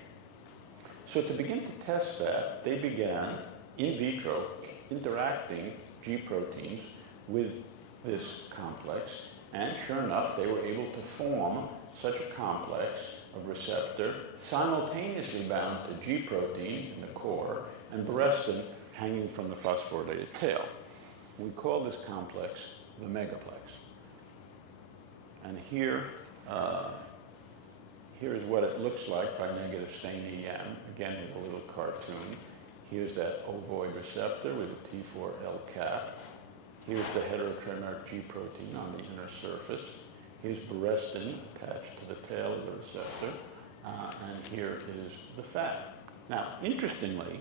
So to begin to test that, they began in vitro interacting G proteins with this complex, and sure enough, they were able to form such a complex of receptor simultaneously bound to G protein in the core and Barrestin hanging from the phosphorylated tail. We call this complex the megaplex. And here is what it looks like by negative stain EM, again with a little cartoon. Here's that ovoid receptor with a T4L cap. Here's the heterotrimeric G protein on the inner surface. Here's Barrestin attached to the tail of the receptor, and here is the fat. Now, interestingly,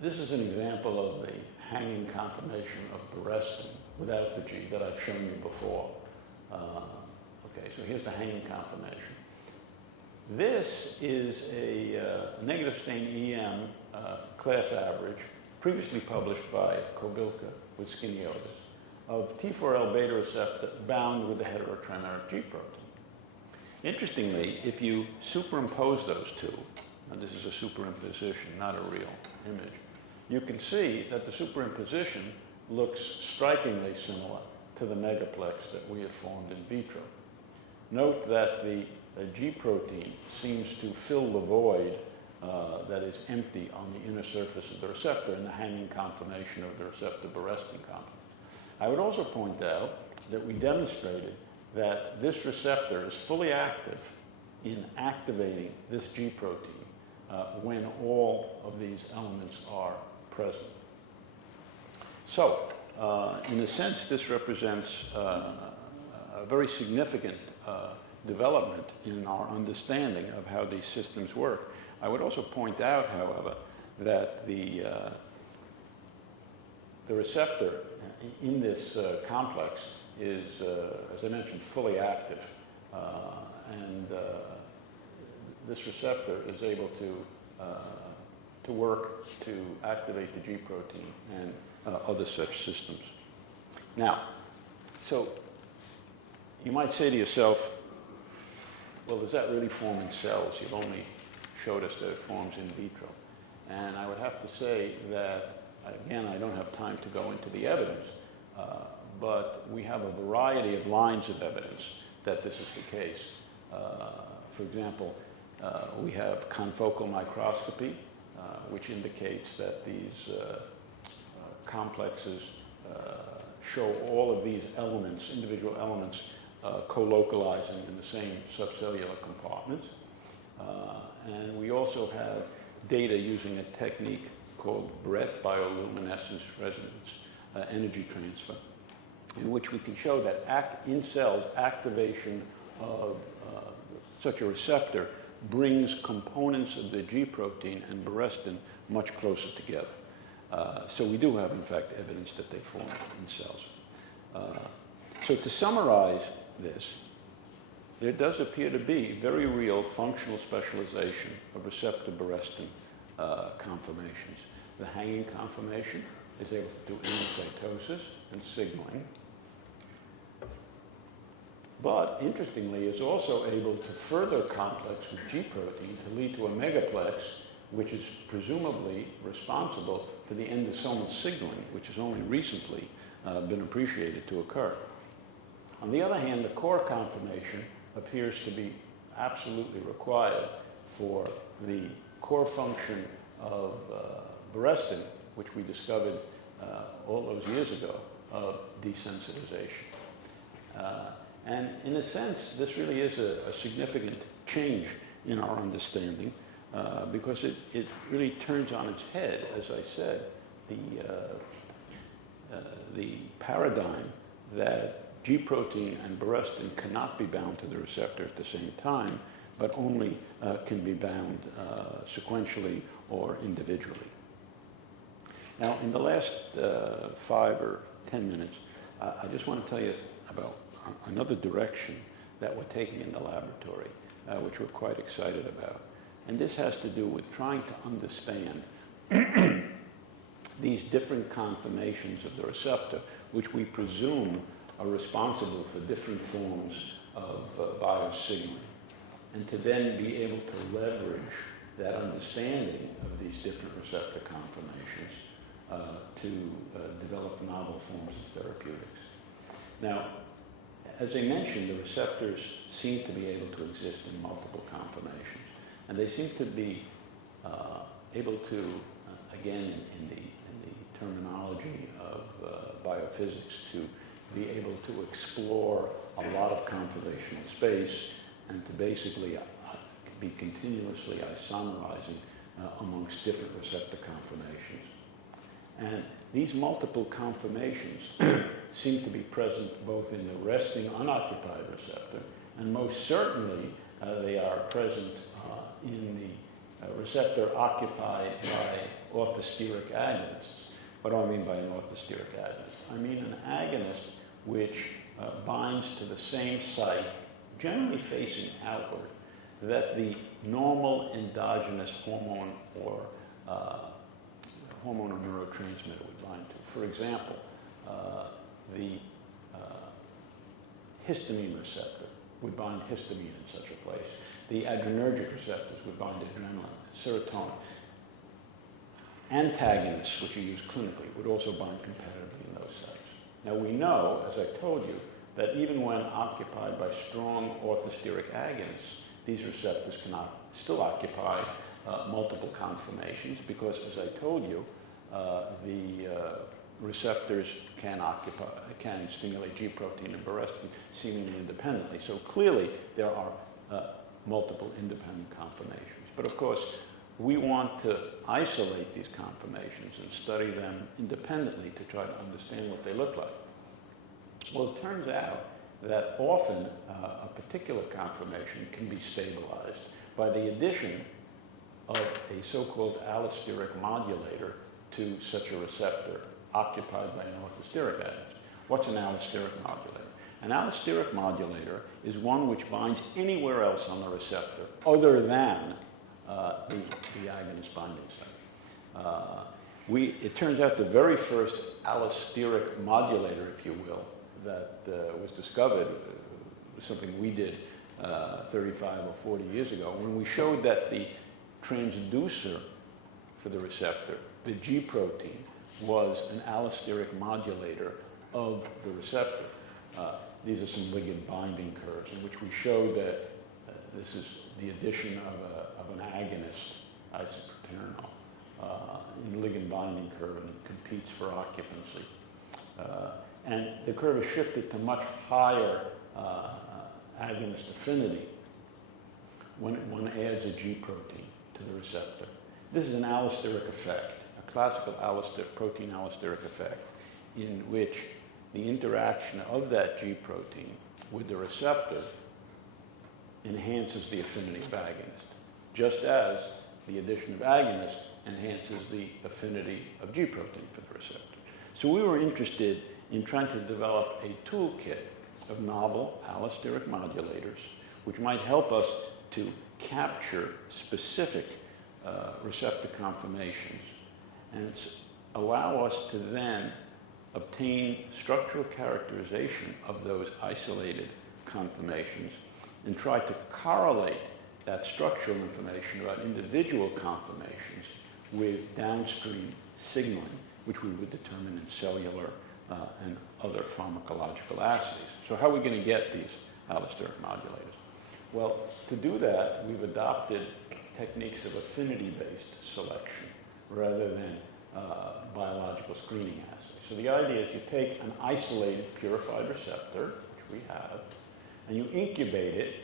this is an example of the hanging conformation of Barrestin without the G that I've shown you before. Okay, so here's the hanging conformation. This is a negative stain EM class average, previously published by Kobilka with skiniosis, of T4L beta receptor bound with the heterotrimeric G protein. Interestingly, if you superimpose those two, and this is a superimposition, not a real image, you can see that the superimposition looks strikingly similar to the megaplex that we had formed in vitro. Note that the G protein seems to fill the void that is empty on the inner surface of the receptor in the hanging conformation of the receptor Barrestin complex. I would also point out that we demonstrated that this receptor is fully active in activating this G protein when all of these elements are present. So, in a sense, this represents a very significant development in our understanding of how these systems work. I would also point out, however, that the receptor in this complex is, as I mentioned, fully active. And this receptor is able to work to activate the G protein and other such systems. Now, so you might say to yourself, well, does that really form in cells? You've only showed us that it forms in vitro. And I would have to say that, again, I don't have time to go into the evidence, but we have a variety of lines of evidence that this is the case. For example, we have confocal microscopy, which indicates that these complexes show all of these elements, individual elements, co-localizing in the same subcellular compartments. And we also have data using a technique called BRET, bioluminescence resonance energy transfer, in which we can show that in cells, activation of such a receptor brings components of the G protein and Barrestin much closer together. So we do have, in fact, evidence that they form in cells. So to summarize this, there does appear to be very real functional specialization of receptor Barrestin conformations. The hanging conformation is able to do endocytosis and signaling, but interestingly is also able to further complex with G protein to lead to a megaplex, which is presumably responsible for the endosomal signaling, which has only recently been appreciated to occur. On the other hand, the core conformation appears to be absolutely required for the core function of Barrestin, which we discovered all those years ago, of desensitization. And in a sense, this really is a significant change in our understanding because it really turns on its head, as I said, the paradigm that G protein and Barrestin cannot be bound to the receptor at the same time, but only can be bound sequentially or individually. Now, in the last 5 or 10 minutes, I just want to tell you about another direction that we're taking in the laboratory, which we're quite excited about. And this has to do with trying to understand these different conformations of the receptor, which we presume are responsible for different forms of biosignaling, and to then be able to leverage that understanding of these different receptor conformations to develop novel forms of therapeutics. Now, as I mentioned, the receptors seem to be able to exist in multiple conformations, and they seem to be able to, again, in the terminology of biophysics, to be able to explore a lot of conformational space and to basically be continuously isomerizing amongst different receptor conformations. And these multiple conformations seem to be present both in the resting unoccupied receptor, and most certainly they are present in the receptor occupied by orthosteric agonists. What do I mean by an orthosteric agonist? I mean an agonist which binds to the same site, generally facing outward, that the normal endogenous hormone or hormone or neurotransmitter would bind to. For example, the histamine receptor would bind histamine in such a place. The adrenergic receptors would bind adrenaline, serotonin. Antagonists, which are used clinically, would also bind competitively in those sites. Now we know, as I told you, that even when occupied by strong orthosteric agonists, these receptors cannot still occupy multiple conformations because, as I told you, the receptors can stimulate G protein and Barrestin seemingly independently. So clearly there are multiple independent conformations. But of course, we want to isolate these conformations and study them independently to try to understand what they look like. Well, it turns out that often a particular conformation can be stabilized by the addition of a so-called allosteric modulator to such a receptor occupied by an orthosteric agonist. What's an allosteric modulator? An allosteric modulator is one which binds anywhere else on the receptor other than the agonist binding site. It turns out the very first allosteric modulator, if you will, that was discovered was something we did 35 or 40 years ago when we showed that the transducer for the receptor, the G protein, was an allosteric modulator of the receptor. These are some ligand binding curves in which we showed that this is the addition of an agonist, isopropyl, in ligand binding curve, and it competes for occupancy. And the curve is shifted to much higher agonist affinity when one adds a G protein to the receptor. This is an allosteric effect, a classical protein allosteric effect, in which the interaction of that G protein with the receptor enhances the affinity of agonist, just as the addition of agonist enhances the affinity of G protein for the receptor. So we were interested in trying to develop a toolkit of novel allosteric modulators which might help us to capture specific receptor conformations and allow us to then obtain structural characterization of those isolated conformations and try to correlate that structural information about individual conformations with downstream signaling, which we would determine in cellular and other pharmacological assays. So how are we going to get these allosteric modulators? Well, to do that, we've adopted techniques of affinity-based selection rather than biological screening assays. So the idea is you take an isolated purified receptor, which we have, and you incubate it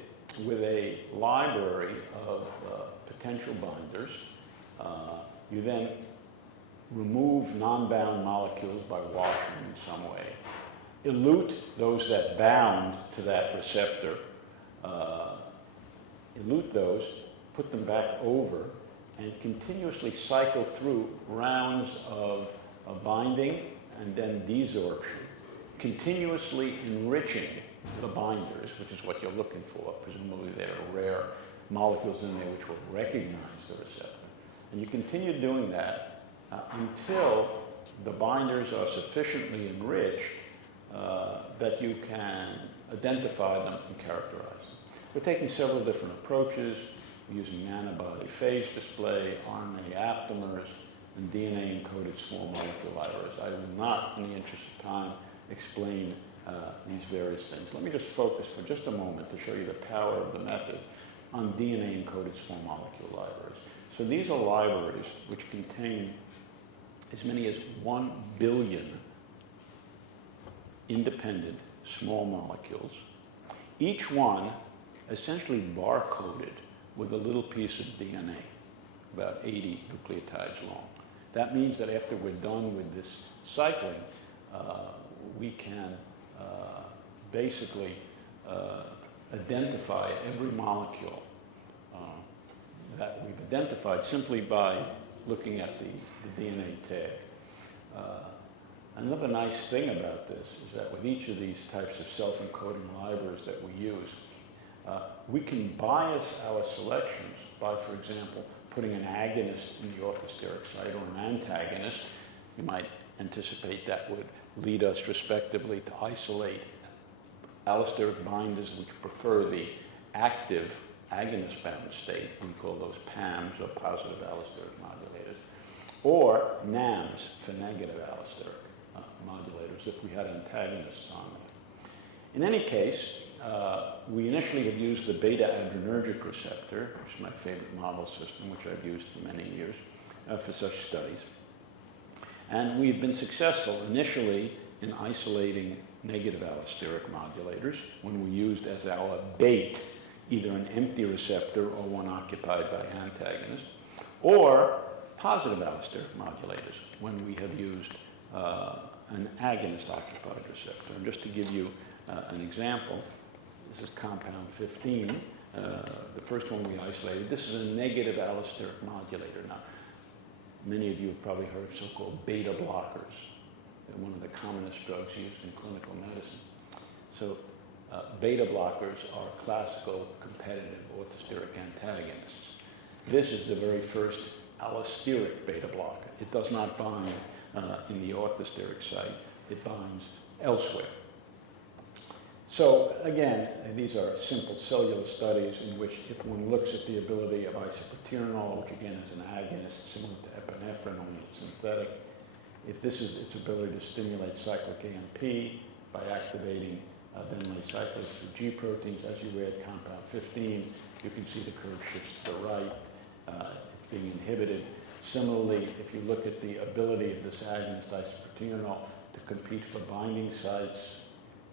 with a library of potential binders. You then remove non-bound molecules by washing in some way, elute those that bound to that receptor, elute those, put them back over, and continuously cycle through rounds of binding and then desorption, continuously enriching the binders, which is what you're looking for. Presumably there are rare molecules in there which will recognize the receptor. And you continue doing that until the binders are sufficiently enriched that you can identify them and characterize them. We're taking several different approaches. We're using nanobody phase display, RNA aptamers, and DNA-encoded small molecule libraries. I will not, in the interest of time, explain these various things. Let me just focus for just a moment to show you the power of the method on DNA-encoded small molecule libraries. So these are libraries which contain as many as 1 billion independent small molecules, each one essentially barcoded with a little piece of DNA, about 80 nucleotides long. That means that after we're done with this cycling, we can basically identify every molecule that we've identified simply by looking at the DNA tag. Another nice thing about this is that with each of these types of self-encoding libraries that we use, we can bias our selections by, for example, putting an agonist in the orthosteric site or an antagonist. You might anticipate that would lead us respectively to isolate allosteric binders which prefer the active agonist-bound state. We call those PAMs, or positive allosteric modulators, or NAMs for negative allosteric modulators if we had antagonists on them. In any case, we initially have used the beta adrenergic receptor, which is my favorite model system, which I've used for many years for such studies. And we've been successful initially in isolating negative allosteric modulators when we used as our bait either an empty receptor or one occupied by antagonists, or positive allosteric modulators when we have used an agonist-occupied receptor. And just to give you an example, this is compound 15, the first one we isolated. This is a negative allosteric modulator. Now, many of you have probably heard of so-called beta blockers. They're one of the commonest drugs used in clinical medicine. So beta blockers are classical competitive orthosteric antagonists. This is the very first allosteric beta blocker. It does not bind in the orthosteric site. It binds elsewhere. So again, these are simple cellular studies in which if one looks at the ability of isoproterenol, which again is an agonist similar to epinephrine, only it's synthetic, if this is its ability to stimulate cyclic AMP by activating adenylate cyclase through G proteins, as you add compound 15, you can see the curve shifts to the right. It's being inhibited. Similarly, if you look at the ability of this agonist isoproterenol to compete for binding sites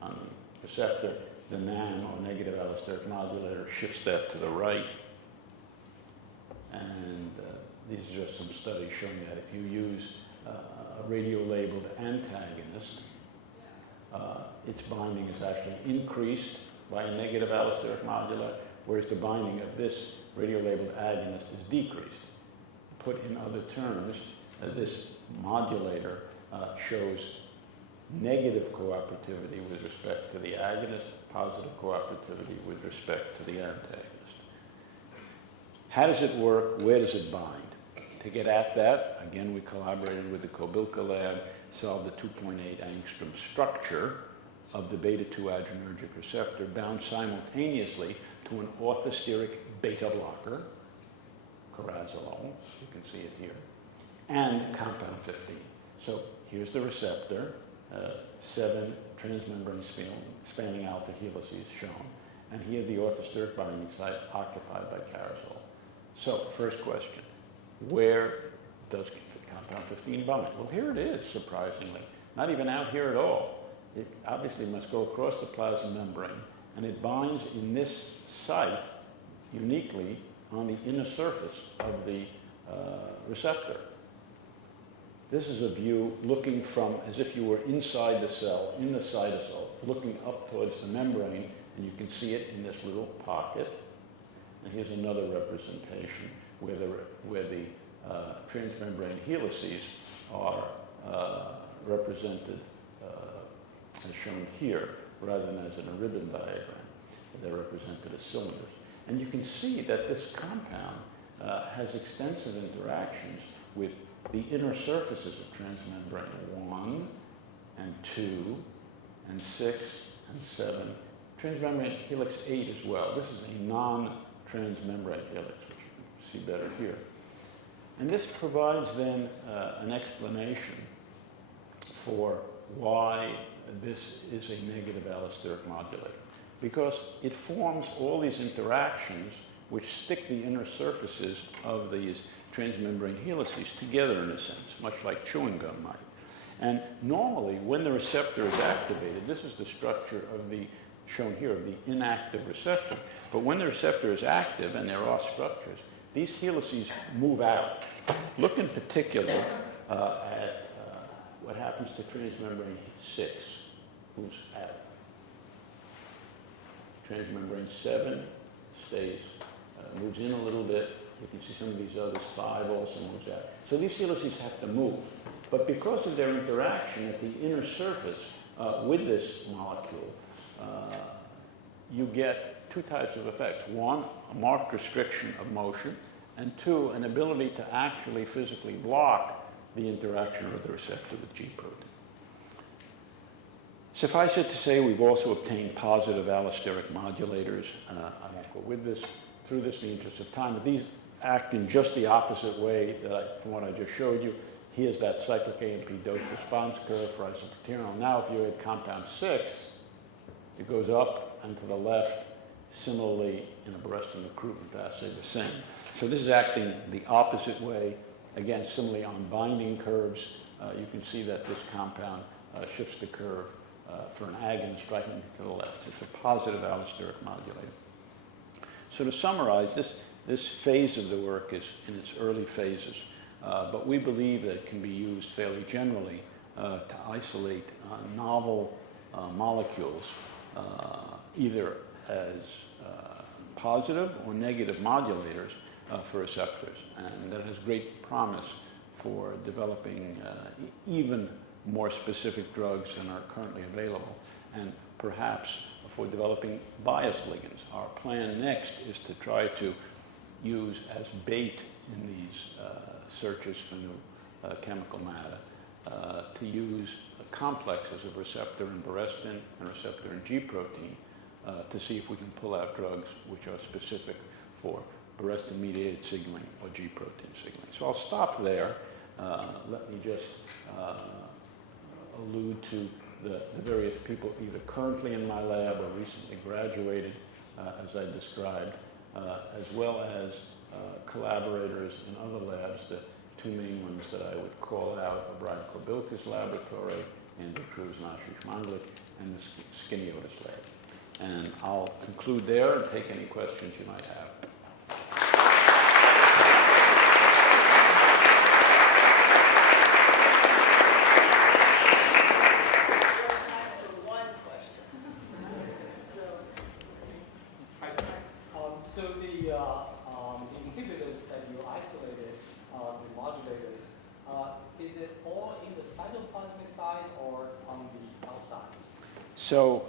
on the receptor, the NAM, or negative allosteric modulator, shifts that to the right. And these are just some studies showing that if you use a radio-labeled antagonist, its binding is actually increased by a negative allosteric modulator, whereas the binding of this radio-labeled agonist is decreased. Put in other terms, this modulator shows negative cooperativity with respect to the agonist, positive cooperativity with respect to the antagonist. How does it work? Where does it bind? To get at that, again, we collaborated with the Kobilka lab, solved the 2.8 angstrom structure of the beta-2 adrenergic receptor bound simultaneously to an orthosteric beta blocker, corazolol, you can see it here, and compound 15. So here's the receptor, 7 transmembrane spanning alpha helices shown, and here the orthosteric binding site occupied by carazole. So first question, where does compound 15 bind? Well, here it is, surprisingly. Not even out here at all. It obviously must go across the plasma membrane, and it binds in this site uniquely on the inner surface of the receptor. This is a view looking from as if you were inside the cell, in the cytosol, looking up towards the membrane, and you can see it in this little pocket. And here's another representation where the transmembrane helices are represented as shown here, rather than as in a ribbon diagram. They're represented as cylinders. And you can see that this compound has extensive interactions with the inner surfaces of transmembrane 1 and 2 and 6 and 7. Transmembrane helix 8 as well. This is a non-transmembrane helix, which you can see better here. And this provides then an explanation for why this is a negative allosteric modulator. Because it forms all these interactions which stick the inner surfaces of these transmembrane helices together in a sense, much like chewing gum might. And normally, when the receptor is activated, this is the structure of the, shown here, of the inactive receptor. But when the receptor is active, and there are structures, these helices move out. Look in particular at what happens to transmembrane 6, who's out. Transmembrane 7 stays, moves in a little bit. You can see some of these others, 5 also moves out. So these helices have to move. But because of their interaction at the inner surface with this molecule, you get 2 types of effects. 1, a marked restriction of motion, and 2, an ability to actually physically block the interaction of the receptor with G protein. Suffice it to say, we've also obtained positive allosteric modulators. I won't go with this, through this in the interest of time, but these act in just the opposite way from what I just showed you. Here's that cyclic AMP dose response curve for isoproterenol. Now, if you add compound 6, it goes up and to the left, similarly in a Barrestin recruitment assay, the same. So this is acting the opposite way. Again, similarly on binding curves, you can see that this compound shifts the curve for an agonist right to the left. It's a positive allosteric modulator. So to summarize, this phase of the work is in its early phases, but we believe that it can be used fairly generally to isolate novel molecules, either as positive or negative modulators for receptors. And that has great promise for developing even more specific drugs than are currently available, and perhaps for developing biased ligands. Our plan next is to try to use as bait in these searches for new chemical matter, to use complexes of receptor in Barrestin and receptor in G protein to see if we can pull out drugs which are specific for Barrestin-mediated signaling or G protein signaling. So I'll stop there. Let me just allude to the various people either currently in my lab or recently graduated, as I described, as well as collaborators in other labs. The two main ones that I would call out are Brian Kobilka's laboratory, Andrew Cruz, Ashish Manglik, and the Sweeney Award lab. And I'll conclude there and take any questions you might have. So the inhibitors that you isolated, the modulators, is it all in the cytoplasmic side or on the outside? So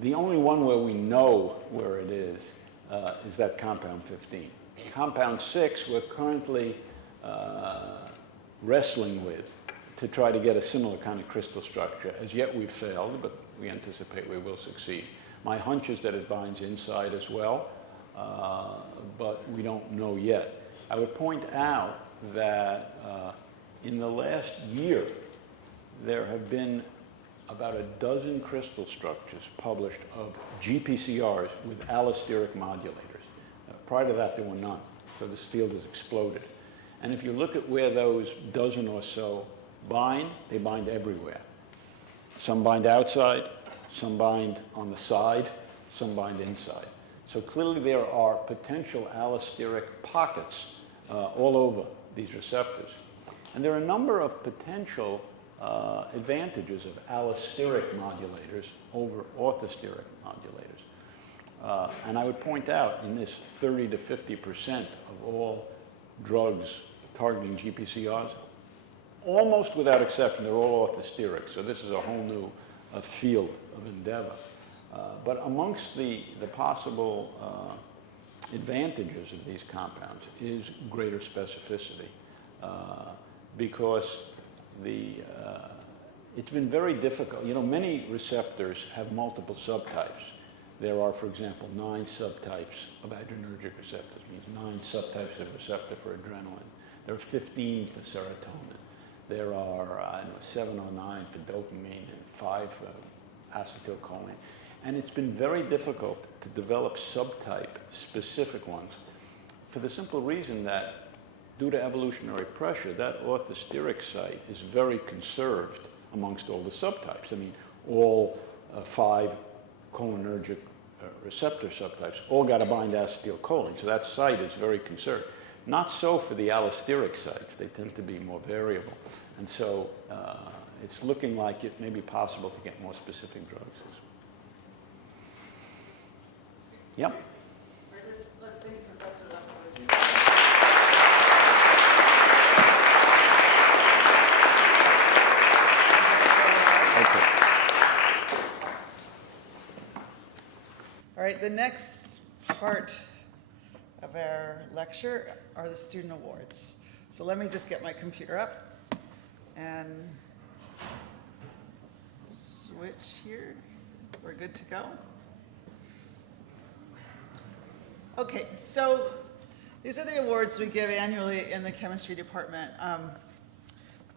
the only one where we know where it is that compound 15. Compound 6 we're currently wrestling with to try to get a similar kind of crystal structure. As yet we've failed, but we anticipate we will succeed. My hunch is that it binds inside as well, but we don't know yet. I would point out that in the last year, there have been about a dozen crystal structures published of GPCRs with allosteric modulators. Prior to that, there were none, so this field has exploded. And if you look at where those dozen or so bind, they bind everywhere. Some bind outside, some bind on the side, some bind inside. So clearly there are potential allosteric pockets all over these receptors. And there are a number of potential advantages of allosteric modulators over orthosteric modulators. And I would point out in this 30 to 50% of all drugs targeting GPCRs, almost without exception, they're all orthosteric. So this is a whole new field of endeavor. But amongst the possible advantages of these compounds is greater specificity, because it's been very difficult. You know, many receptors have multiple subtypes. There are, for example, 9 subtypes of adrenergic receptors, means 9 subtypes of receptor for adrenaline. There are 15 for serotonin. There are 7 or 9 for dopamine and 5 for acetylcholine. And it's been very difficult to develop subtype-specific ones for the simple reason that due to evolutionary pressure, that orthosteric site is very conserved amongst all the subtypes. I mean, all 5 cholinergic receptor subtypes all got to bind acetylcholine, so that site is very conserved. Not so for the allosteric sites. They tend to be more variable. And so it's looking like it may be possible to get more specific drugs. Yep. All right, let's thank Professor Lefkowitz. Okay. All right, the next part of our lecture are the student awards. So let me just get my computer up and switch here. We're good to go. Okay, so these are the awards we give annually in the chemistry department. Let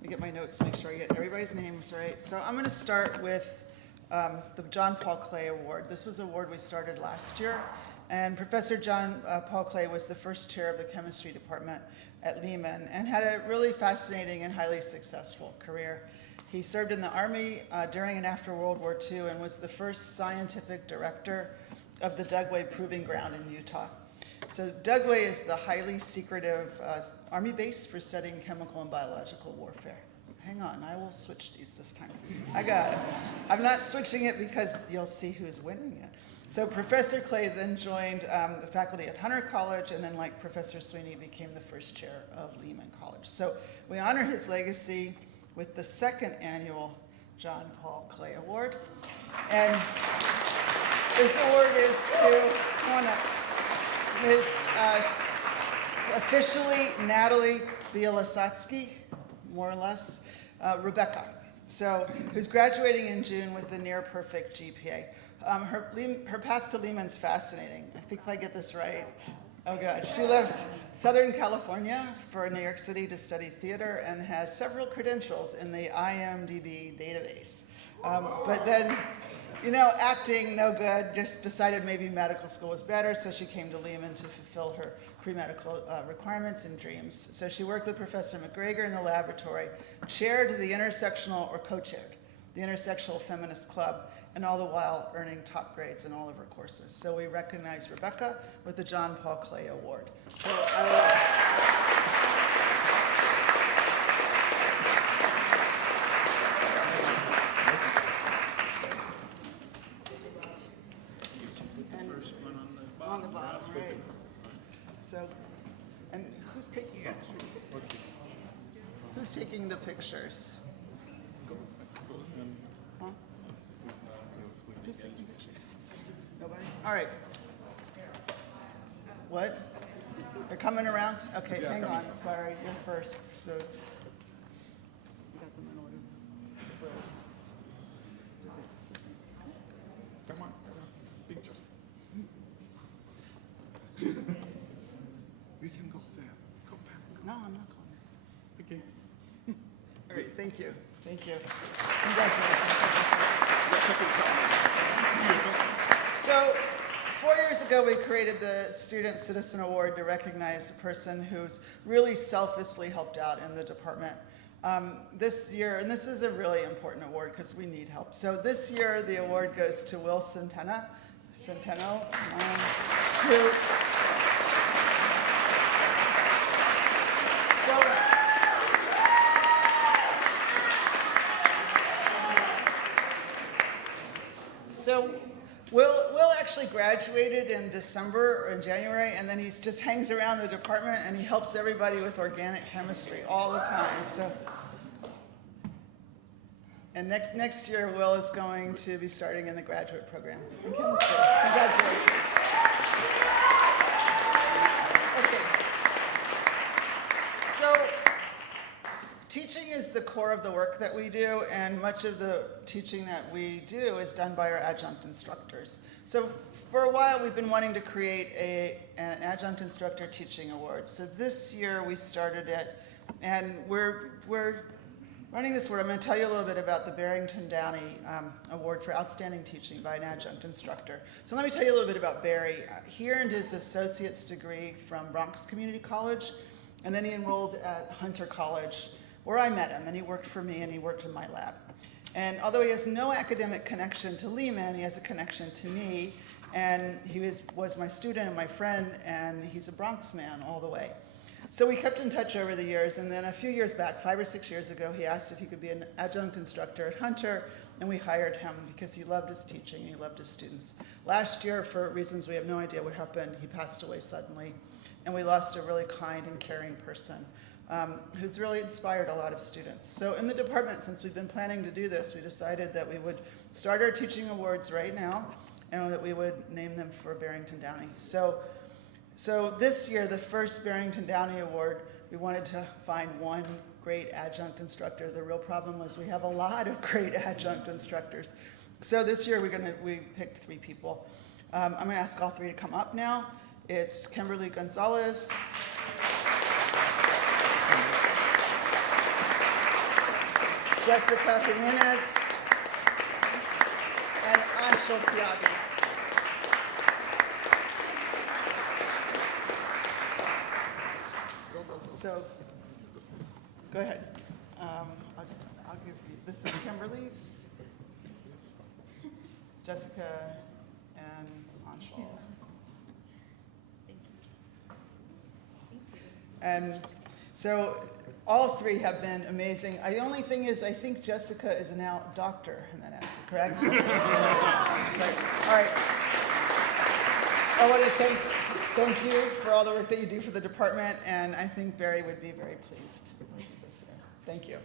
me get my notes to make sure I get everybody's names right. So I'm going to start with the John Paul Clay Award. This was an award we started last year, and Professor John Paul Clay was the first chair of the chemistry department at Lehman and had a really fascinating and highly successful career. He served in the Army during and after World War II and was the first scientific director of the Dugway Proving Ground in Utah. So Dugway is the highly secretive Army base for studying chemical and biological warfare. Hang on, I will switch these this time. I got it. I'm not switching it because you'll see who's winning it. So Professor Clay then joined the faculty at Hunter College, and then, like Professor Sweeney, became the first chair of Lehman College. So we honor his legacy with the second annual John Paul Clay Award. And this award is to, come on up, Ms. Officially Natalie Bielasatsky, more or less, Rebecca, so who's graduating in June with a near perfect GPA. Her path to Lehman's fascinating. I think if I get this right, oh gosh. She left Southern California for New York City to study theater and has several credentials in the IMDb database. But then, you know, acting, no good, just decided maybe medical school was better, so she came to Lehman to fulfill her pre-medical requirements and dreams. So she worked with Professor McGregor in the laboratory, chaired the intersectional, or co-chaired, the Intersectional Feminist Club, and all the while earning top grades in all of her courses. So we recognize Rebecca with the John Paul Clay Award. So on the bottom, right. So, and who's taking it? Who's taking the pictures? Huh? Who's taking pictures? Nobody? All right. What? They're coming around? Okay, Yeah, hang coming. on. Sorry, you're first. So, you got them in order. Where was next? Did they disappear? Come on, pictures. We can go there. Go back. No, I'm not going. Okay. All right, thank you. Thank you. Congratulations. So 4 years ago, we created the Student Citizen Award to recognize a person who's really selflessly helped out in the department. This year, and this is a really important award because we need help. So this year, the award goes to Will Centeno, who So Will actually graduated in December or in January, and then he just hangs around the department and he helps everybody with organic chemistry all the time. So, and next year, Will is going to be starting in the graduate program in chemistry. Congratulations. Okay. So, teaching is the core of the work that we do, and much of the teaching that we do is done by our adjunct instructors. So for a while, we've been wanting to create an adjunct instructor teaching award. So this year, we started it, and we're running this award. I'm going to tell you a little bit about the Barrington Downey Award for Outstanding Teaching by an Adjunct Instructor. So let me tell you a little bit about Barry. He earned his associate's degree from Bronx Community College, and then he enrolled at Hunter College, where I met him, and he worked for me, and he worked in my lab. And although he has no academic connection to Lehman, he has a connection to me, and he was my student and my friend, and he's a Bronx man all the way. So we kept in touch over the years, and then a few years back, 5 or 6 years ago, he asked if he could be an adjunct instructor at Hunter, and we hired him because he loved his teaching, he loved his students. Last year, for reasons we have no idea what happened, he passed away suddenly, and we lost a really kind and caring person. Who's really inspired a lot of students. So in the department, since we've been planning to do this, we decided that we would start our teaching awards right now, and that we would name them for Barrington Downey. So this year, the first Barrington Downey Award, we wanted to find one great adjunct instructor. The real problem was we have a lot of great adjunct instructors. So this year, we picked 3 people. I'm going to ask all 3 to come up now. It's Kimberly Gonzalez, Jessica Jimenez, Marshall Tiagi. So, go ahead. I'll give you, this is Kimberly's, Jessica, and Anshul. And so all three have been amazing. The only thing is, I think Jessica is now a doctor in that acid, correct? Right. All right. I want to thank you for all the work that you do for the department, and I think Barry would be very pleased with you this year. Thank you.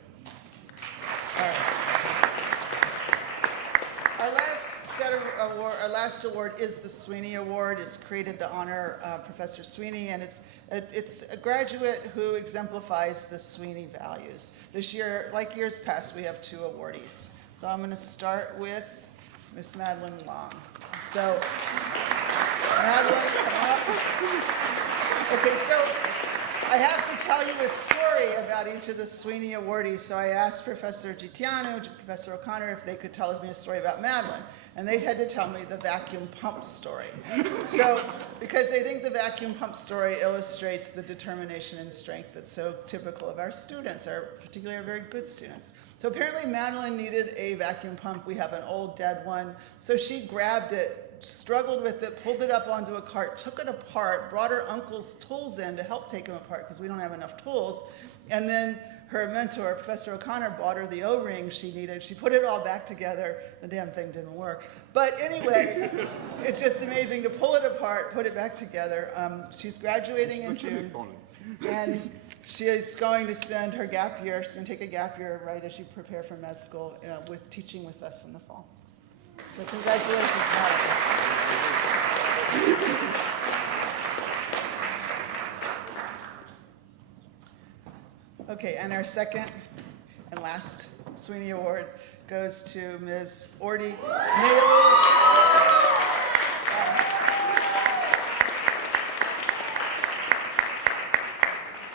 All right. Our last award is the Sweeney Award. It's created to honor Professor Sweeney, and it's a graduate who exemplifies the Sweeney values. This year, like years past, we have 2 awardees. So I'm going to start with Miss Madeline Long. So, Madeline, come up. Okay, so I have to tell you a story about each of the Sweeney awardees. So I asked Professor Gitiano, Professor O'Connor, if they could tell me a story about Madeline. And they had to tell me the vacuum pump story. So, because I think the vacuum pump story illustrates the determination and strength that's so typical of our students, particularly our very good students. So apparently Madeline needed a vacuum pump. We have an old dead one. So she grabbed it, struggled with it, pulled it up onto a cart, took it apart, brought her uncle's tools in to help take them apart because we don't have enough tools. And then her mentor, Professor O'Connor, bought her the O-ring she needed. She put it all back together. The damn thing didn't work. But anyway, it's just amazing to pull it apart, put it back together. She's graduating in June. And she is going to spend her gap year, she's going to take a gap year right as she prepares for med school with teaching with us in the fall. So congratulations, Madeline. Okay, and our second and last Sweeney Award goes to Ms. Ordy Naylor.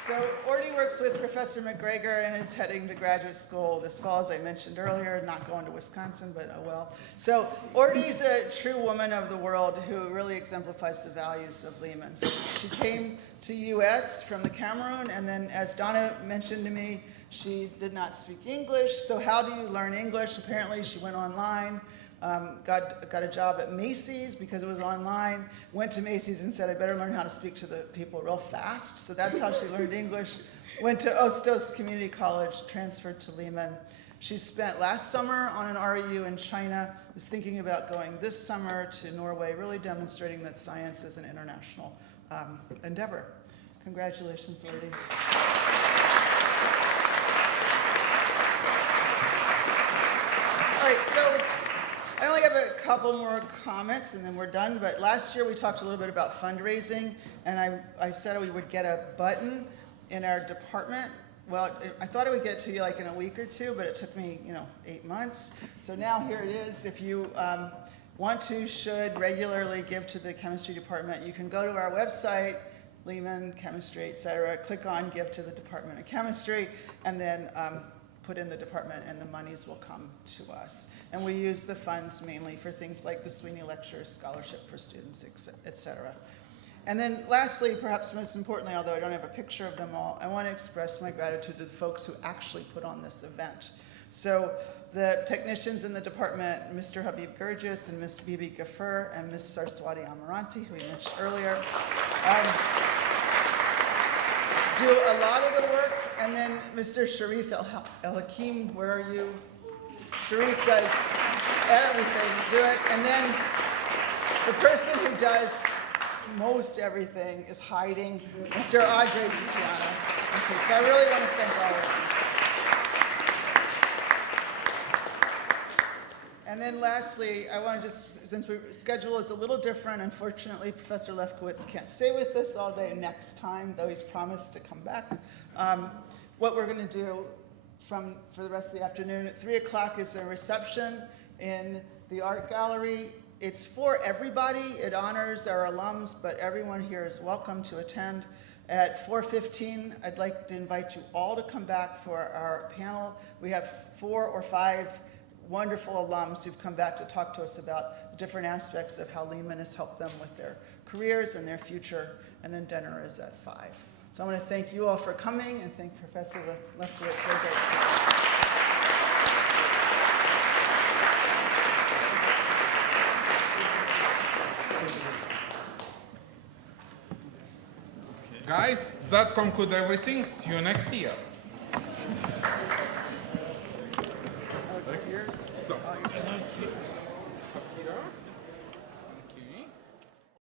So Ordy works with Professor McGregor and is heading to graduate school this fall, as I mentioned earlier, not going to Wisconsin, but oh well. So Ordy's a true woman of the world who really exemplifies the values of Lehman. She came to US from the Cameroon, and then as Donna mentioned to me, she did not speak English. So how do you learn English? Apparently she went online. Got a job at Macy's because it was online, went to Macy's and said, I better learn how to speak to the people real fast. So that's how she learned English. Went to Ostos Community College, transferred to Lehman. She spent last summer on an REU in China, was thinking about going this summer to Norway, really demonstrating that science is an international endeavor. Congratulations, Ordy. All right, so I only have a couple more comments and then we're done, but last year we talked a little bit about fundraising, and I said we would get a button in our department. Well, I thought I would get to you like in a week or two, but it took me, 8 months. So now here it is. If you want to, should regularly give to the chemistry department, you can go to our website, Lehman, chemistry, et cetera, click on Give to the Department of Chemistry, and then put in the department, and the monies will come to us. And we use the funds mainly for things like the Sweeney Lectures, scholarship for students, et cetera. And then lastly, perhaps most importantly, although I don't have a picture of them all, I want to express my gratitude to the folks who actually put on this event. So the technicians in the department, Mr. Habib Gurgis and Ms. Bibi Gafur and Ms. Saraswati Amaranti, who we mentioned earlier, do a lot of the work. And then Mr. Sharif El-Hakim, where are you? Sharif does everything, do it. And then the person who does most everything is hiding, Mr. Andre Gitiano. Okay, so I really want to thank all of you. And then lastly, I want to just, since our schedule is a little different, unfortunately, Professor Lefkowitz can't stay with us all day next time, though he's promised to come back. What we're going to do for the rest of the afternoon, at 3 o'clock is a reception in the art gallery. It's for everybody. It honors our alums, but everyone here is welcome to attend. At 4:15, I'd like to invite you all to come back for our panel. We have 4 or 5 wonderful alums who've come back to talk to us about the different aspects of how Lehman has helped them with their careers and their future, and then dinner is at 5. So I want to thank you all for coming and thank Professor Lefkowitz for a great speech. Guys, that concludes everything. See you next year. So, here.